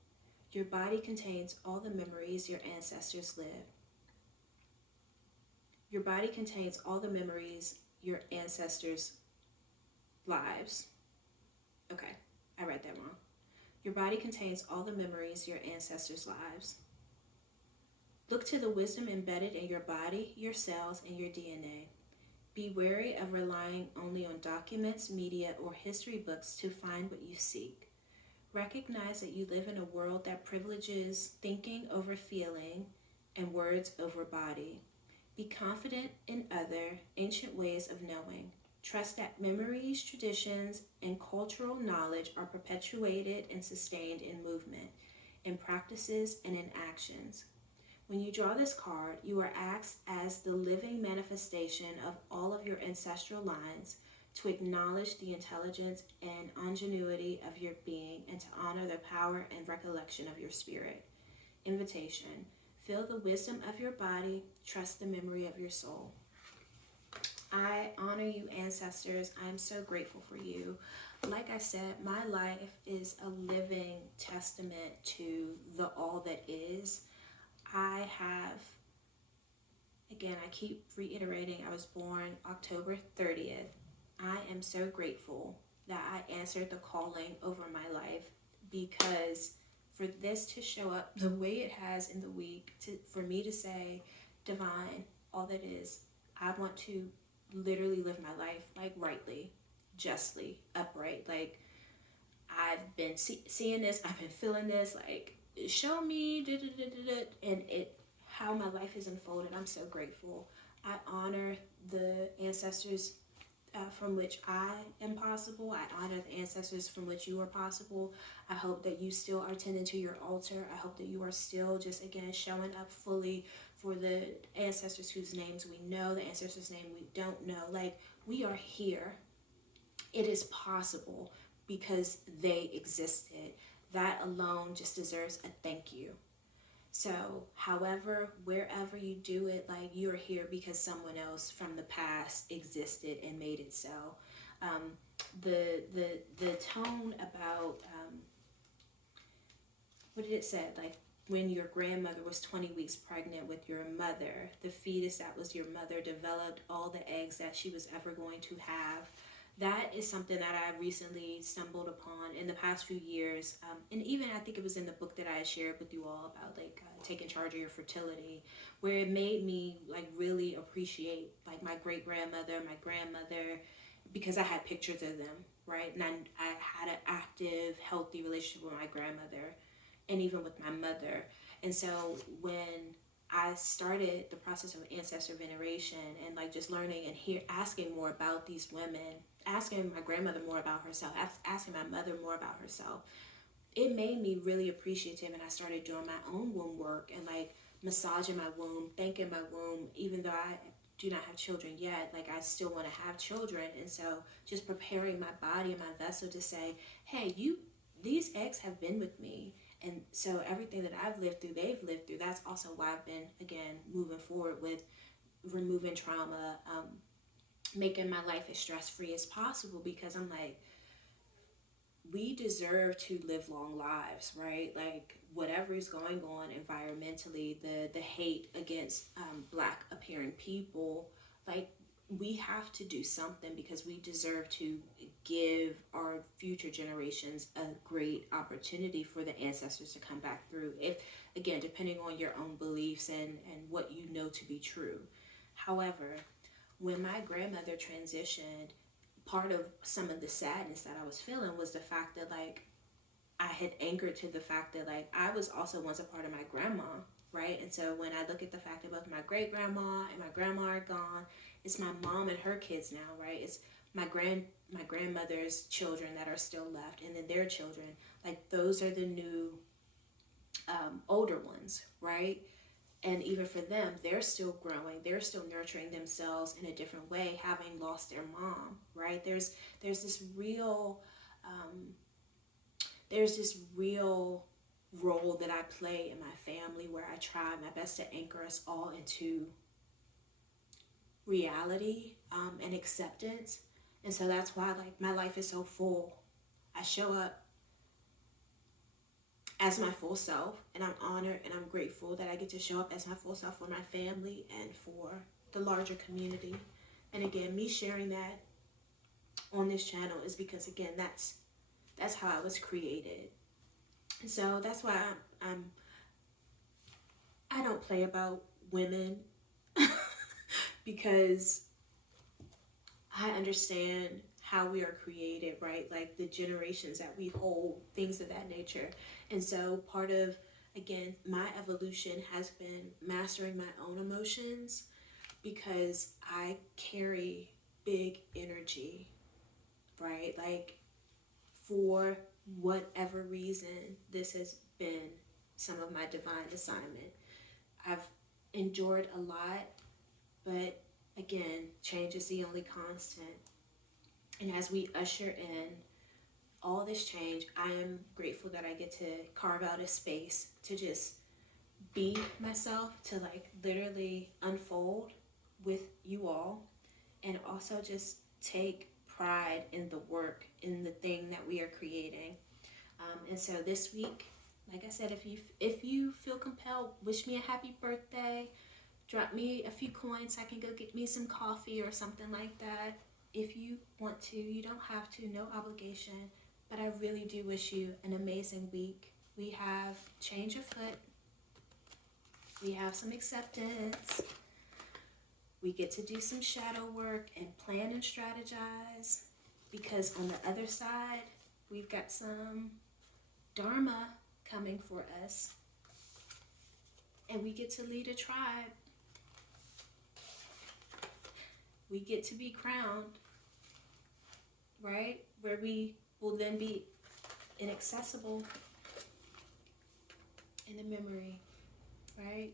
Your body contains all the memories your ancestors lived. Your body contains all the memories your ancestors' lives. Okay, I read that wrong. Your body contains all the memories your ancestors' lives. Look to the wisdom embedded in your body, your cells, and your DNA. Be wary of relying only on documents, media, or history books to find what you seek. Recognize that you live in a world that privileges thinking over feeling and words over body. Be confident in other ancient ways of knowing. Trust that memories, traditions, and cultural knowledge are perpetuated and sustained in movement, in practices, and in actions. When you draw this card, you are asked as the living manifestation of all of your ancestral lines to acknowledge the intelligence and ingenuity of your being and to honor the power and recollection of your spirit. Invitation. Feel the wisdom of your body. Trust the memory of your soul. I honor you, ancestors. I am so grateful for you. Like I said, my life is a living testament to the all that is. I have, again, I keep reiterating, I was born October 30th. I am so grateful that I answered the calling over my life, because for this to show up the way it has in the week, for me to say, divine, all that is, I want to literally live my life like rightly, justly, upright. Like, I've been seeing this, I've been feeling this, like, show me, and how my life is unfolded. I'm so grateful. I honor the ancestors from which I am possible. I honor the ancestors from which you are possible. I hope that you still are tending to your altar. I hope that you are still just, again, showing up fully for the ancestors whose names we know, the ancestors' name we don't know. Like, we are here. It is possible because they existed. That alone just deserves a thank you. So, however, wherever you do it, like, you're here because someone else from the past existed and made it so. The tone about, what did it say? Like, when your grandmother was 20 weeks pregnant with your mother, the fetus that was your mother developed all the eggs that she was ever going to have. That is something that I recently stumbled upon in the past few years. And even I think it was in the book that I had shared with you all about, like, taking charge of your fertility, where it made me, like, really appreciate, like, my great-grandmother, my grandmother, because I had pictures of them, right? And I had an active, healthy relationship with my grandmother and even with my mother. And so when I started the process of ancestor veneration and like just learning and asking more about these women, asking my grandmother more about herself, asking my mother more about herself. It made me really appreciative, and I started doing my own womb work and like massaging my womb, thanking my womb, even though I do not have children yet, like I still want to have children. And so just preparing my body and my vessel to say, hey, these eggs have been with me. And so everything that I've lived through, they've lived through. That's also why I've been, again, moving forward with removing trauma, making my life as stress-free as possible, because I'm like, we deserve to live long lives, right? Like whatever is going on environmentally, the hate against black appearing people, like we have to do something, because we deserve to give our future generations a great opportunity for the ancestors to come back through, if again, depending on your own beliefs and what you know to be true. However, when my grandmother transitioned, part of some of the sadness that I was feeling was the fact that like I had anchored to the fact that like I was also once a part of my grandma, right? And so when I look at the fact that both my great grandma and my grandma are gone, it's my mom and her kids now, right? It's my grandmother's children that are still left, and then their children. Like those are the new older ones, right? And even for them, they're still growing, they're still nurturing themselves in a different way, having lost their mom, right? There's this real role that I play in my family, where I try my best to anchor us all into reality, and acceptance. And so that's why like my life is so full. I show up as my full self, and I'm honored and I'm grateful that I get to show up as my full self for my family and for the larger community. And again, me sharing that on this channel is because again, that's how I was created. And so that's why I don't play about women because I understand how we are created, right? Like the generations that we hold, things of that nature. And so part of, again, my evolution has been mastering my own emotions, because I carry big energy, right? Like for whatever reason, this has been some of my divine assignment. I've endured a lot, but again, change is the only constant. And as we usher in all this change, I am grateful that I get to carve out a space to just be myself, to like literally unfold with you all, and also just take pride in the work, in the thing that we are creating. And so this week, like I said, if you feel compelled, wish me a happy birthday. Drop me a few coins. I can go get me some coffee or something like that. If you want to, you don't have to, no obligation. But I really do wish you an amazing week. We have change afoot. We have some acceptance. We get to do some shadow work and plan and strategize. Because on the other side, we've got some Dharma coming for us. And we get to lead a tribe. We get to be crowned, right? Where we will then be inaccessible in the memory, right?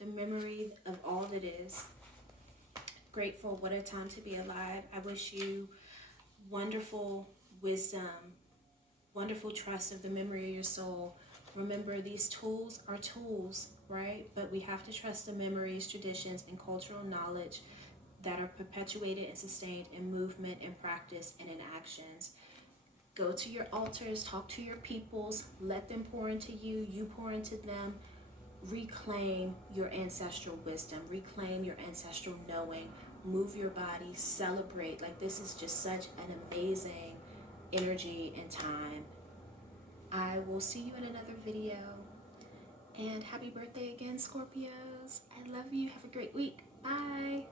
The memory of all that is. Grateful, what a time to be alive. I wish you wonderful wisdom, wonderful trust of the memory of your soul. Remember, these tools are tools, right? But we have to trust the memories, traditions, and cultural knowledge that are perpetuated and sustained in movement, in practice, and in actions. Go to your altars, talk to your peoples, let them pour into you, you pour into them. Reclaim your ancestral wisdom, reclaim your ancestral knowing, move your body, celebrate. Like this is just such an amazing energy and time. I will see you in another video. And happy birthday again, Scorpios. I love you. Have a great week. Bye.